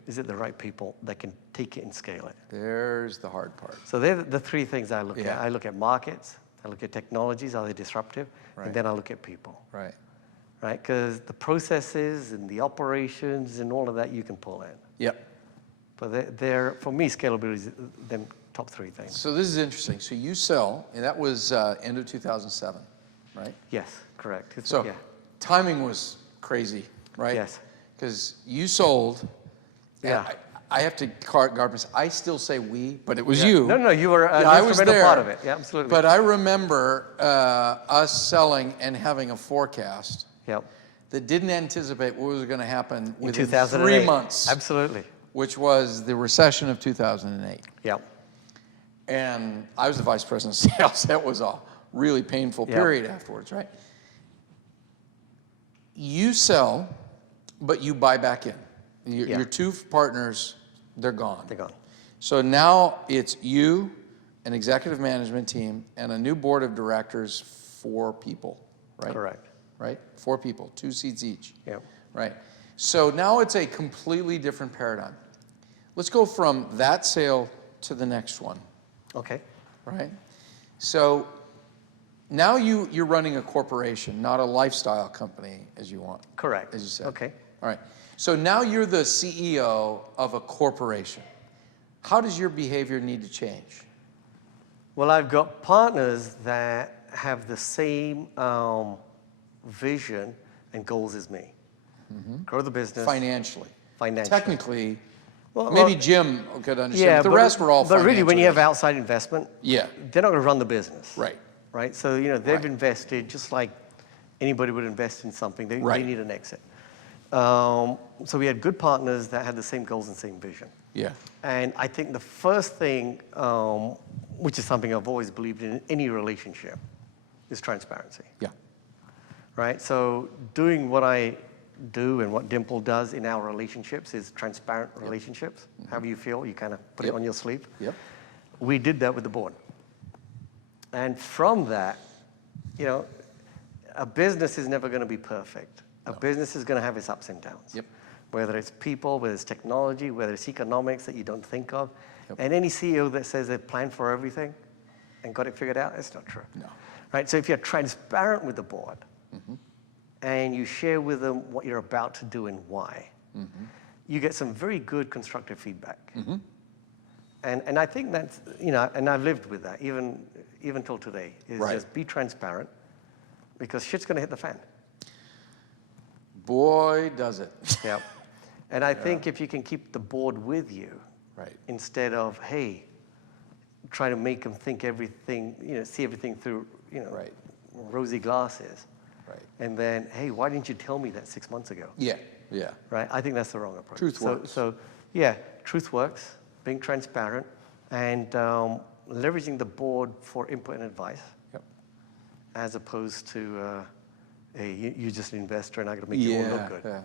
Is it the right people that can take it and scale it? There's the hard part. So they're the three things I look at. I look at markets, I look at technologies, are they disruptive? And then I look at people. Right. Right? Because the processes and the operations and all of that you can pull in. Yep. But they're for me, scalability is them top three things. So this is interesting. So you sell, and that was end of 2007, right? Yes, correct. Timing was crazy, right? Yes. Because you sold. Yeah. I have to guard myself. I still say we, but it was you. No, you were an I was there, part of it. Yeah, absolutely. But I remember us selling and having a forecast that didn't anticipate what was going to happen within 3 months. Absolutely. Which was the recession of 2008. Yep. And I was the vice president of sales. That was a really painful period afterwards, right? You sell, but you buy back in. Your two partners, they're gone. They're gone. So now it's you, an executive management team, and a new board of directors, 4 people, right? Correct. Right? 4 people, 2 seats each. Yep. Right. So now it's a completely different paradigm. Let's go from that sale to the next one. Okay. Right? So now you're running a corporation, not a lifestyle company as you want. Correct. As you said. Okay. All right. So now you're the CEO of a corporation. How does your behavior need to change? Well, I've got partners that have the same vision and goals as me. Grow the business. Financially. Technically, well, Jim could understand, but the rest were all But really, when you have outside investment, they're not going to run the business. Right. Right? So, they've invested just like anybody would invest in something. They need an exit. So we had good partners that had the same goals and same vision. Yeah. And I think the first thing, which is something I've always believed in any relationship, is transparency. Yeah. Right? So doing what I do and what Dimple does in our relationships is transparent relationships. However you feel, you kind of put it on your sleeve. Yep. We did that with the board. And from that, a business is never going to be perfect. A business is going to have its ups and downs. Yep. Whether it's people, whether it's technology, whether it's economics that you don't think of. And any CEO that says they've planned for everything and got it figured out, it's not true. No. Right? So if you're transparent with the board and you share with them what you're about to do and why, you get some very good constructive feedback. And I think that's, and I've lived with that even till today, is just be transparent because shit's going to hit the fan. Boy, does it. Yep. And I think if you can keep the board with you, right, instead of, hey, try to make them think everything, see everything through, right, rosy glasses. right. And then, hey, why didn't you tell me that 6 months ago? Yeah, yeah. Right? I think that's the wrong approach. Truth works. So yeah, truth works, being transparent, and leveraging the board for input and advice, Yep. as opposed to, hey, you're just an investor and I got to make you all look good. Yeah.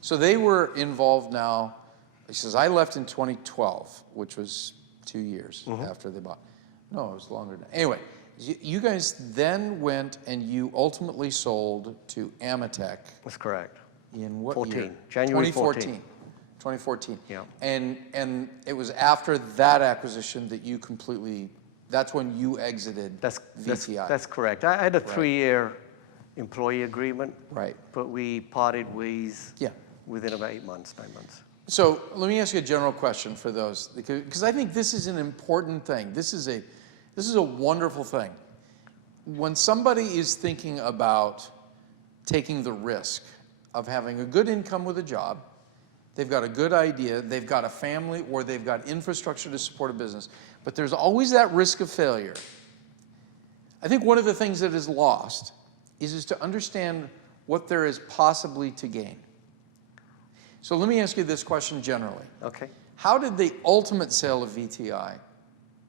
So they were involved now. He says, I left in 2012, which was 2 years after they bought. No, it was longer. Anyway, you guys then went and you ultimately sold to Amatec. That's correct. In what 14. year? January 2014. 2014. Yeah. And it was after that acquisition that you completely, that's when you exited VTI. That's correct. I had a 3-year employee agreement. Right. But we parted ways within about 8 months, 9 months. So let me ask you a general question for those, because I think this is an important thing. This is a wonderful thing. When somebody is thinking about taking the risk of having a good income with a job, they've got a good idea, they've got a family, or they've got infrastructure to support a business, but there's always that risk of failure. I think one of the things that is lost is to understand what there is possibly to gain. So let me ask you this question generally. Okay. How did the ultimate sale of VTI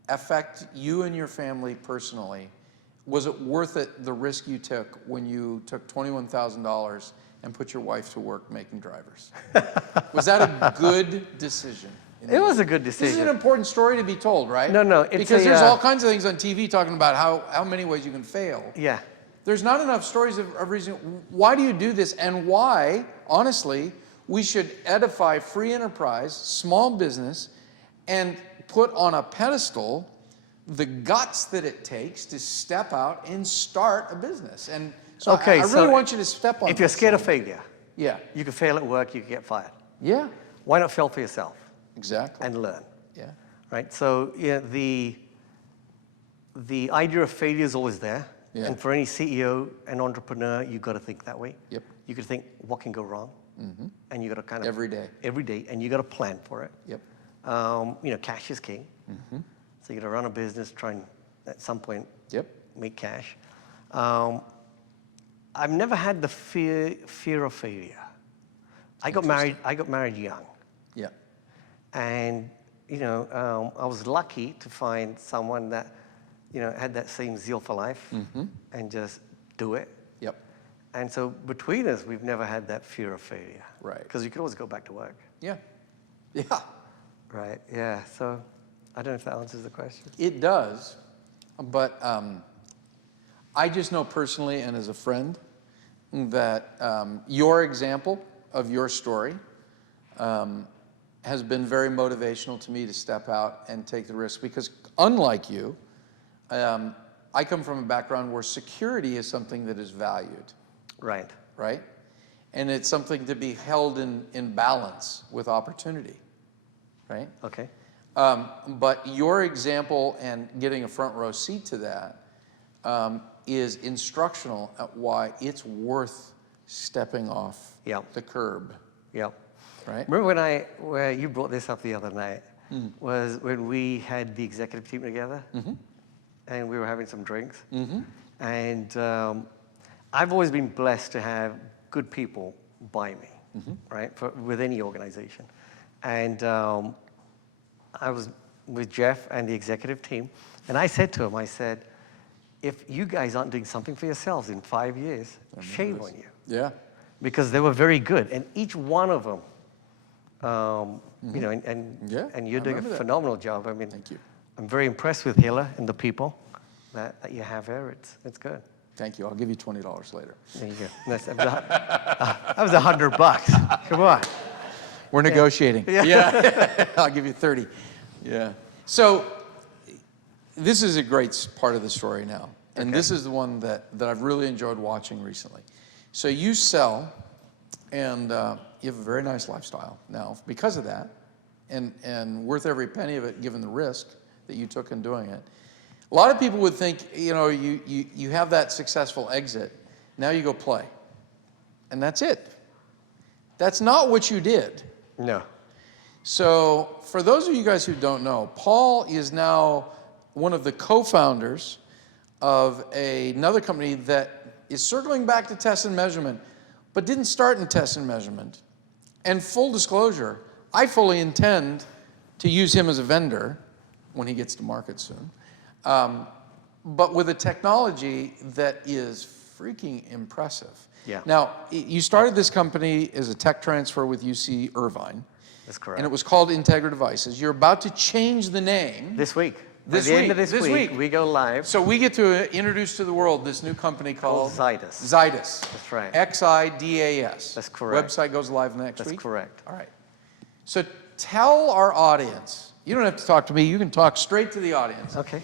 affect you and your family personally? Was it worth it, the risk you took when you took $21,000 and put your wife to work making drivers? Was that a good decision? It was a good decision. This is an important story to be told, right? No. Because there's all kinds of things on TV talking about how many ways you can fail. Yeah. There's not enough stories of reason. Why do you do this? And why, honestly, we should edify free enterprise, small business, and put on a pedestal the guts that it takes to step out and start a business. And so I really want you to step on if you're scared of failure, yeah, you can fail at work, you can get fired. Yeah. Why not fail for yourself? Exactly. And learn. Yeah. Right? So the idea of failure is always there. Yeah. And for any CEO and entrepreneur, you've got to think that way. Yep. You could think, what can go wrong? And you got to kind of every day, and you got to plan for it. Yep. Cash is king. So you got to run a business, try and at some point make cash. I've never had the fear of failure. I got married young. Yeah. And I was lucky to find someone that had that same zeal for life and just do it. Yep. And so between us, we've never had that fear of failure. Right. Because you could always go back to work. Yeah. Yeah. Right. Yeah. So I don't know if that answers the question. It does, but I just know personally and as a friend that your example of your story has been very motivational to me to step out and take the risk, because unlike you, I come from a background where security is something that is valued. Right. Right? And it's something to be held in balance with opportunity. Right? Okay. But your example and getting a front row seat to that is instructional at why it's worth stepping off the curb. Yep. Right? Remember where you brought this up the other night, was when we had the executive team together and we were having some drinks. And I've always been blessed to have good people by me, right, with any organization. And I was with Jeff and the executive team, and I said to him, I said, if you guys aren't doing something for yourselves in 5 years, shame on you. Yeah. Because they were very good, and each one of them, and you're doing a phenomenal job. I mean, thank you. I'm very impressed with Hilla and the people that you have here. It's good. Thank you. I'll give you $20 later. There you go. That was $100. Come on. We're negotiating. Yeah. I'll give you 30. Yeah. So this is a great part of the story now. And this is the one that I've really enjoyed watching recently. So you sell, and you have a very nice lifestyle now because of that, and worth every penny of it given the risk that you took in doing it. A lot of people would think, you have that successful exit, now you go play. And that's it. That's not what you did. No. So for those of you guys who don't know, Paul is now one of the co-founders of another company that is circling back to test and measurement, but didn't start in test and measurement. And full disclosure, I fully intend to use him as a vendor when he gets to market soon, but with a technology that is freaking impressive. Yeah. Now, you started this company as a tech transfer with UC Irvine. That's correct. And it was called Integra Devices. You're about to change the name. This week. This By the week. end of this week, we go live. So we get to introduce to the world this new company called XiDAS. XiDAS. That's right. XiDAS. That's correct. Website goes live next week? That's correct. All right. So tell our audience, you don't have to talk to me, you can talk straight to the audience. Okay.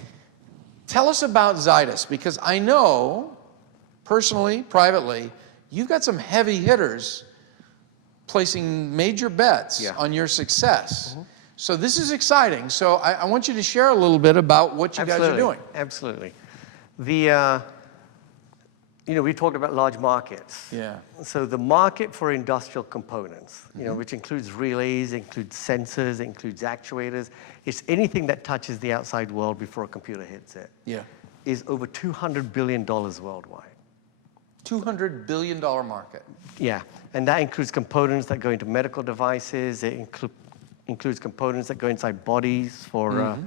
Tell us about XiDAS, because I know, personally, privately, you've got some heavy hitters placing major bets on your success. Mm-hmm. So this is exciting. So I want you to share a little bit about what you guys are doing. Absolutely. The, we talked about large markets. Yeah. So the market for industrial components, which includes relays, includes sensors, includes actuators, it's anything that touches the outside world before a computer hits it. Yeah. Is over $200 billion worldwide. $200 billion market. Yeah, and that includes components that go into medical devices. It includes components that go inside bodies for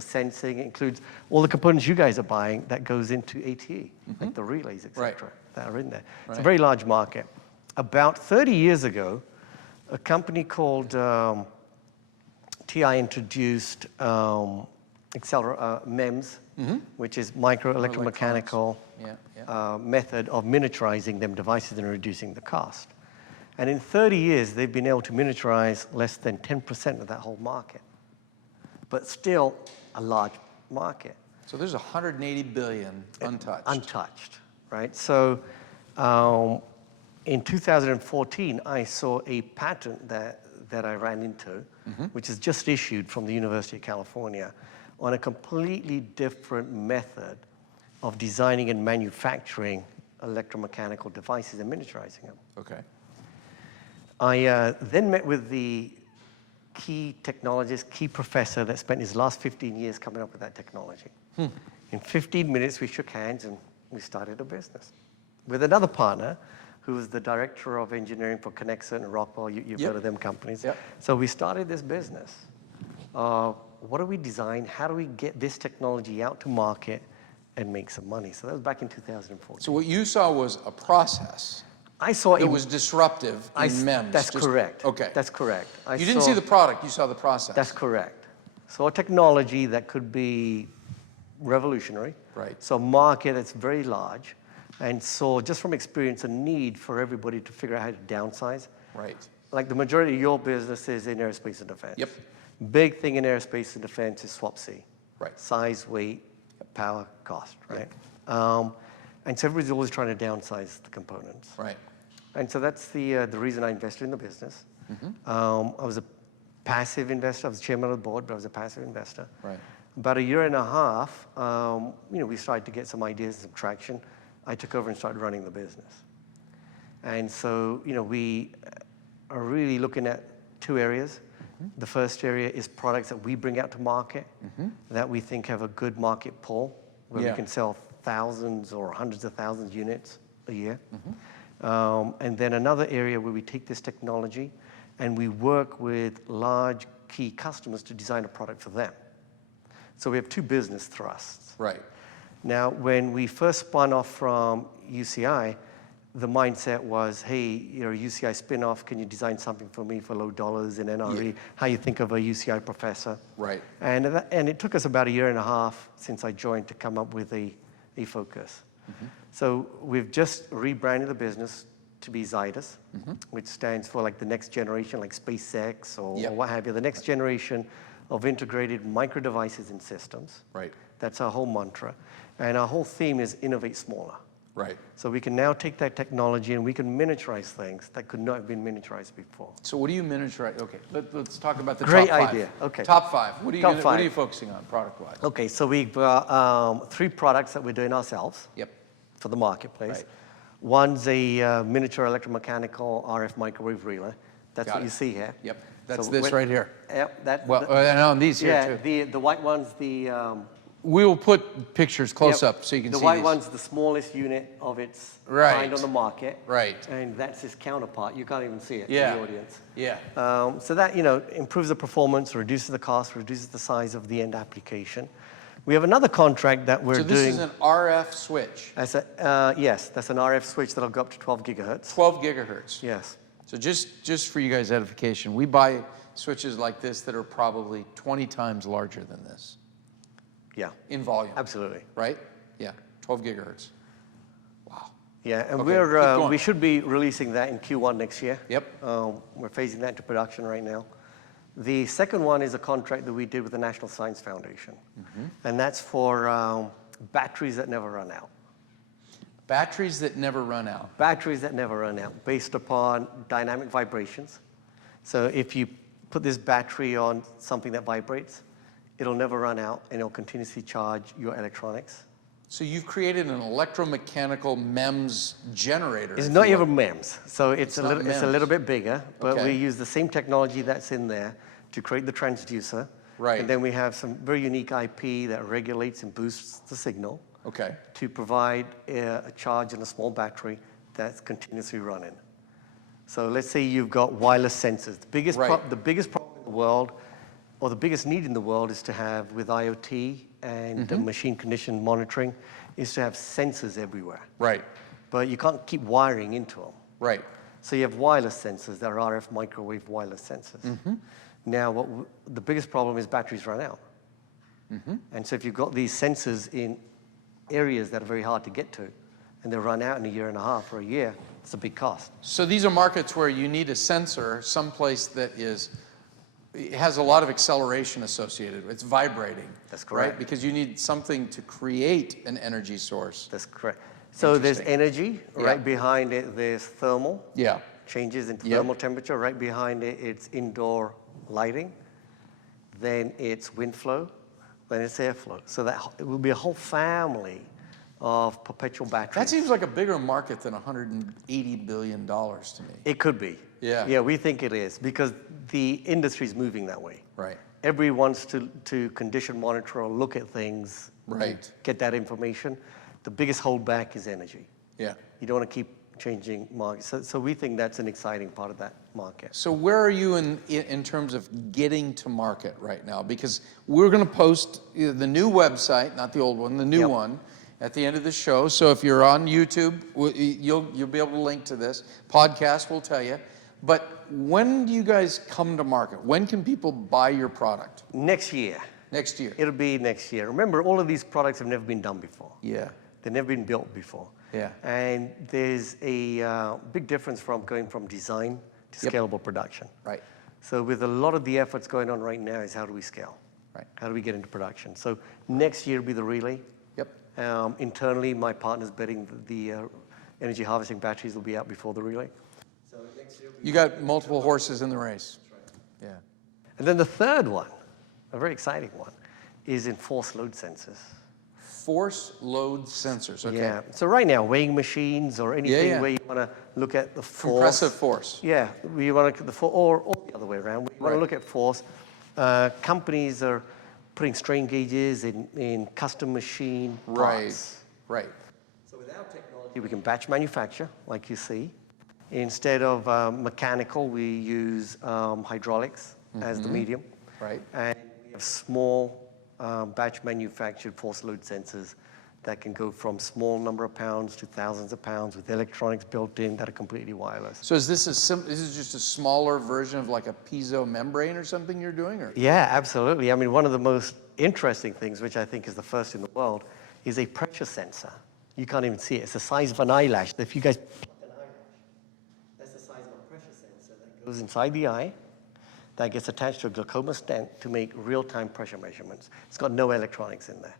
sensing. It includes all the components you guys are buying that goes into ATE, like the relays, et cetera, that are in there. It's a very large market. About 30 years ago, a company called TI introduced MEMS, which is micro electromechanical method of miniaturizing them devices and reducing the cost. And in 30 years, they've been able to miniaturize less than 10% of that whole market, but still a large market. So there's 180 billion untouched. Untouched, right? So in 2014, I saw a patent that I ran into, which is just issued from the University of California, on a completely different method of designing and manufacturing electromechanical devices and miniaturizing them. Okay. I then met with the key technologist, key professor that spent his last 15 years coming up with that technology. In 15 minutes, we shook hands and we started a business with another partner who was the director of engineering for Connexa and Rockwell. You've heard of them companies. So we started this business. What do we design? How do we get this technology out to market and make some money? So that was back in 2014. So what you saw was a process. I saw it was disruptive in MEMS. That's correct. Okay. That's correct. You didn't see the product, you saw the process. That's correct. So a technology that could be revolutionary. Right. So a market that's very large. And so just from experience, a need for everybody to figure out how to downsize. Right. Like the majority of your business is in aerospace and defense. Yep. Big thing in aerospace and defense is SWaP-C. Right. Size, weight, power, cost, right? And so everybody's always trying to downsize the components. Right. And so that's the reason I invested in the business. I was a passive investor. I was chairman of the board, but I was a passive investor. Right. About a year and a half, we started to get some ideas and some traction. I took over and started running the business. And so, we are really looking at two areas. The first area is products that we bring out to market that we think have a good market pull, where we can sell thousands or hundreds of thousands of units a year. And then another area where we take this technology and we work with large key customers to design a product for them. So we have two business thrusts. Right. Now, when we first spun off from UCI, the mindset was, hey, UCI spin-off, can you design something for me for low dollars in NRE? How you think of a UCI professor? Right. And it took us about a year and a half since I joined to come up with a focus. So we've just rebranded the business to be XiDAS, which stands for like the next generation, like SpaceX or what have you, the next generation of integrated micro devices and systems. Right. That's our whole mantra. And our whole theme is innovate smaller. Right. So we can now take that technology and we can miniaturize things that could not have been miniaturized before. So what do you miniaturize? Okay, let's talk about the Great top five. idea. Okay. Top five. What are you focusing on product-wise? Okay, so we've got 3 products that we're doing ourselves. Yep. For the marketplace. Right. One's a miniature electromechanical RF microwave relay. That's what you see here. Yep, that's this right here. Yep, and on these here too. Yeah, the white one's the... We will put pictures close up so you can see the white one's the smallest unit of its kind on the market. Right. And that's its counterpart. You can't even see it in the audience. Yeah. So that, improves the performance, reduces the cost, reduces the size of the end application. We have another contract that we're doing. So this is an RF switch. Yes, that's an RF switch that'll go up to 12 gigahertz. 12 gigahertz. Yes. So just for you guys' edification, we buy switches like this that are probably 20 times larger than this. Yeah. In volume. Absolutely. Right? Yeah. 12 gigahertz. Wow. Yeah, and we should be releasing that in Q1 next year. Yep. We're phasing that into production right now. The second one is a contract that we did with the National Science Foundation. And that's for batteries that never run out. Batteries that never run out. Batteries that never run out, based upon dynamic vibrations. So if you put this battery on something that vibrates, it'll never run out, and it'll continuously charge your electronics. So you've created an electromechanical MEMS generator. It's not even MEMS, so it's a little bit bigger, but we use the same technology that's in there to create the transducer. Right. And then we have some very unique IP that regulates and boosts the signal. Okay. To provide a charge in a small battery that's continuously running. So let's say you've got wireless sensors. The biggest problem in the world, or the biggest need in the world, is to have, with IoT and machine condition monitoring, is to have sensors everywhere. Right. But you can't keep wiring into them. Right. So you have wireless sensors that are RF microwave wireless sensors. Now, the biggest problem is batteries run out. And so if you've got these sensors in areas that are very hard to get to, and they run out in a year and a half or a year, it's a big cost. So these are markets where you need a sensor someplace that has a lot of acceleration associated. It's vibrating. That's correct. Right? Because you need something to create an energy source. That's correct. So there's energy. Right behind it, there's thermal. Yeah. Changes in thermal temperature. Right behind it, it's indoor lighting. Then it's wind flow. Then it's airflow. So that it will be a whole family of perpetual batteries. That seems like a bigger market than $180 billion to me. It could be. Yeah. Yeah, we think it is, because the industry's moving that way. Right. Everyone wants to condition monitor or look at things. Right. Get that information. The biggest holdback is energy. Yeah. You don't want to keep changing markets. So we think that's an exciting part of that market. So where are you in terms of getting to market right now? Because we're going to post the new website, not the old one, the new one, at the end of the show. So if you're on YouTube, you'll be able to link to this. Podcast will tell you. But when do you guys come to market? When can people buy your product? Next year. Next year. It'll be next year. Remember, all of these products have never been done before. Yeah. They've never been built before. Yeah. And there's a big difference from going from design to scalable production. Right. So with a lot of the efforts going on right now is how do we scale? Right. How do we get into production? So next year will be the relay. Yep. Internally, my partner's betting the energy harvesting batteries will be out before the relay. So next year you got multiple horses in the race. That's right. Yeah. And then the third one, a very exciting one, is in force load sensors. Force load sensors. Okay. Yeah. So right now, weighing machines or anything where you want to look at the force. Compressive force. Yeah. We want to look at the force, or the other way around. We want to look at force. Companies are putting strain gauges in custom machine parts. Right. So with our technology, we can batch manufacture, like you see. Instead of mechanical, we use hydraulics as the medium. Right. And we have small batch manufactured force load sensors that can go from small number of pounds to thousands of pounds with electronics built in that are completely wireless. So is this this is just a smaller version of like a piezo membrane or something you're doing? Or? Yeah, absolutely. I mean, one of the most interesting things, which I think is the first in the world, is a pressure sensor. You can't even see it. It's the size of an eyelash. If you guys pluck an eyelash, that's the size of a pressure sensor that goes inside the eye, that gets attached to a glaucoma stent to make real-time pressure measurements. It's got no electronics in there.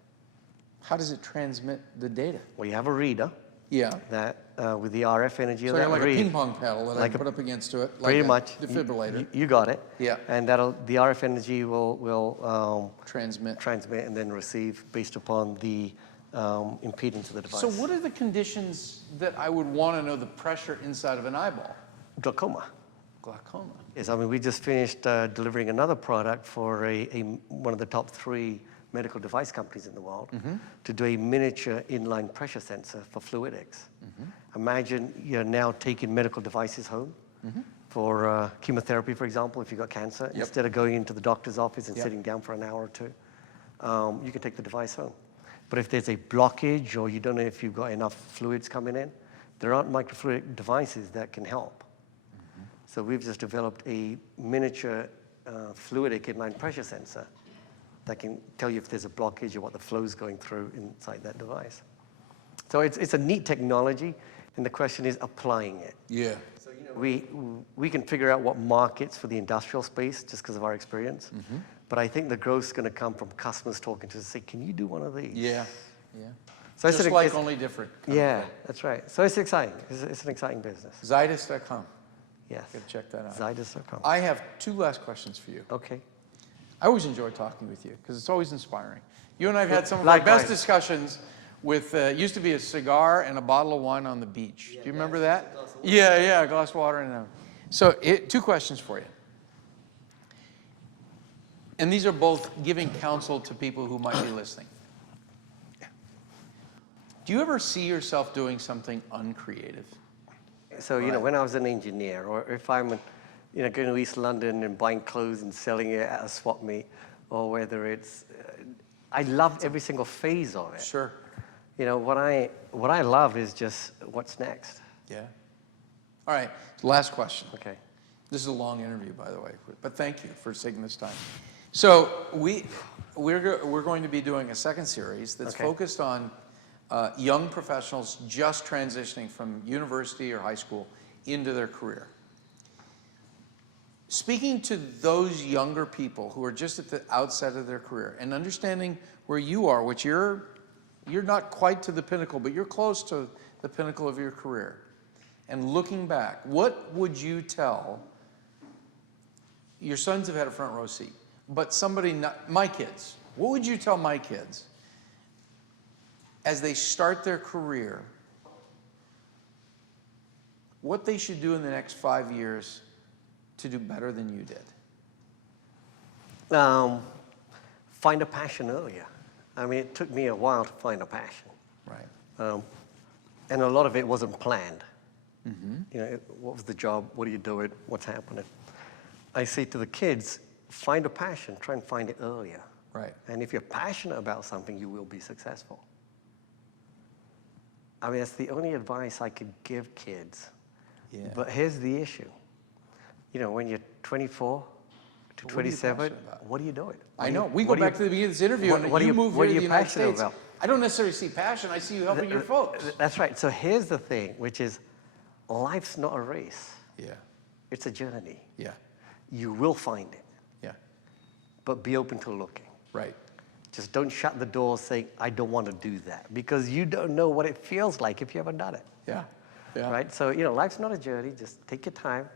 How does it transmit the data? Well, you have a reader. Yeah. That with the RF energy of so that like read, a ping pong paddle that I can put up against it, like pretty a much defibrillator. You got it. Yeah. And the RF energy will transmit and then receive based upon the impedance of the device. So what are the conditions that I would want to know the pressure inside of an eyeball? Glaucoma. Glaucoma. Yes, I mean, we just finished delivering another product for one of the top 3 medical device companies in the world to do a miniature inline pressure sensor for fluidics. Imagine you're now taking medical devices home for chemotherapy, for example, if you've got cancer. Instead of going into the doctor's office and sitting down for an hour or 2, you can take the device home. But if there's a blockage or you don't know if you've got enough fluids coming in, there aren't microfluidic devices that can help. So we've just developed a miniature fluidic inline pressure sensor that can tell you if there's a blockage or what the flow is going through inside that device. So it's a neat technology, and the question is applying it. Yeah. So we can figure out what markets for the industrial space just because of our experience. But I think the growth is going to come from customers talking to us and say, can you do one of these? Yeah. So Just like only different. Yeah, that's right. So it's exciting. It's an exciting business. XiDAS.com. Yes. Gotta check that out. XiDAS.com. I have 2 last questions for you. Okay. I always enjoy talking with you because it's always inspiring. You and I have had some of our best discussions with, used to be a cigar and a bottle of wine on the beach. Do you remember that? Yeah, a glass of water. And so 2 questions for you. And these are both giving counsel to people who might be listening. Do you ever see yourself doing something uncreative? So, when I was an engineer, or if I'm, going to East London and buying clothes and selling it at a swap meet, or whether it's, I love every single phase of it. Sure. What I love is just what's next. Yeah. All right, last question. Okay. This is a long interview, by the way, but thank you for taking this time. So we're going to be doing a second series that's focused on young professionals just transitioning from university or high school into their career. Speaking to those younger people who are just at the outset of their career and understanding where you are, which you're not quite to the pinnacle, but you're close to the pinnacle of your career. And looking back, what would you tell, your sons have had a front row seat, but my kids, what would you tell my kids as they start their career, what they should do in the next 5 years to do better than you did? Find a passion earlier. I mean, it took me a while to find a passion. Right. And a lot of it wasn't planned. What was the job? What do you do it? What's happening? I say to the kids, find a passion. Try and find it earlier. Right. And if you're passionate about something, you will be successful. I mean, that's the only advice I could give kids. Yeah. But here's the issue. When you're 24 to 27, what are you doing? I know. We go back to the beginning of this interview, and you move here to the United States. About? I don't necessarily see passion. I see you helping your folks. That's right. So here's the thing, which is life's not a race. Yeah. It's a journey. Yeah. You will find it. Yeah. But be open to looking. Right. Just don't shut the door saying, I don't want to do that, because you don't know what it feels like if you haven't done it. Yeah. Yeah. Right? So, life's not a journey. Just take your time.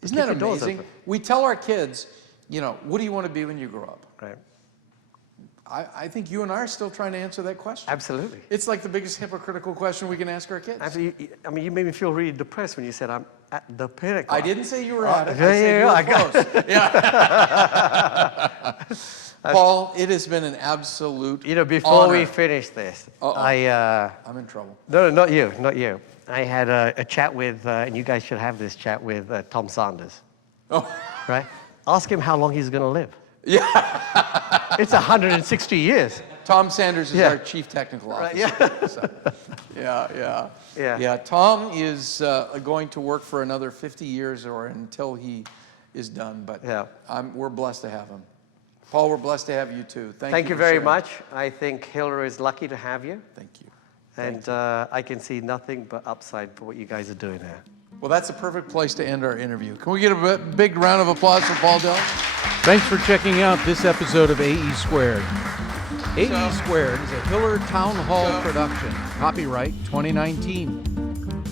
Isn't that amazing? We tell our kids, what do you want to be when you grow up? Right. I think you and I are still trying to answer that question. Absolutely. It's like the biggest hypocritical question we can ask our kids. Absolutely. I mean, you made me feel really depressed when you said I'm at the pinnacle. I didn't say you were at it. I said you were close. Yeah. Paul, it has been an absolute before honor. we finish this, I'm in trouble. No, not you. I had a chat with, and you guys should have this chat with Tom Sanders. Oh. Right? Ask him how long he's going to live. Yeah. It's 160 years. Tom Sanders is our chief technical officer. Right, yeah. So, yeah. Tom is going to work for another 50 years or until he is done, but we're blessed to have him. Paul, we're blessed to have you too. Thank you very much. I think Hiller is lucky to have you. Thank you. And I can see nothing but upside for what you guys are doing here. Well, that's a perfect place to end our interview. Can we get a big round of applause for Paul Dhillon? Thanks for checking out this episode of AE Squared. AE Squared is a Hiller Town Hall production. Copyright 2019.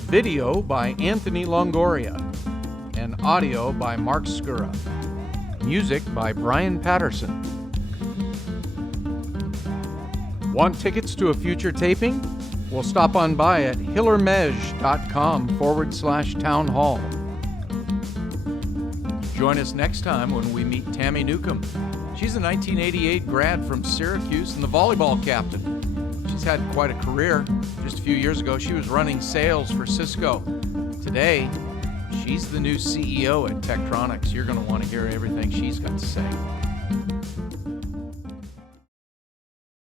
Video by Anthony Longoria. And audio by Mark Skura. Music by Brian Patterson. Want tickets to a future taping? Well, stop on by at hillermej.com/town hall. Join us next time when we meet Tammy Newcomb. She's a 1988 grad from Syracuse and the volleyball captain. She's had quite a career. Just a few years ago, she was running sales for Cisco. Today, she's the new CEO at Tektronix. You're going to want to hear everything she's got to say.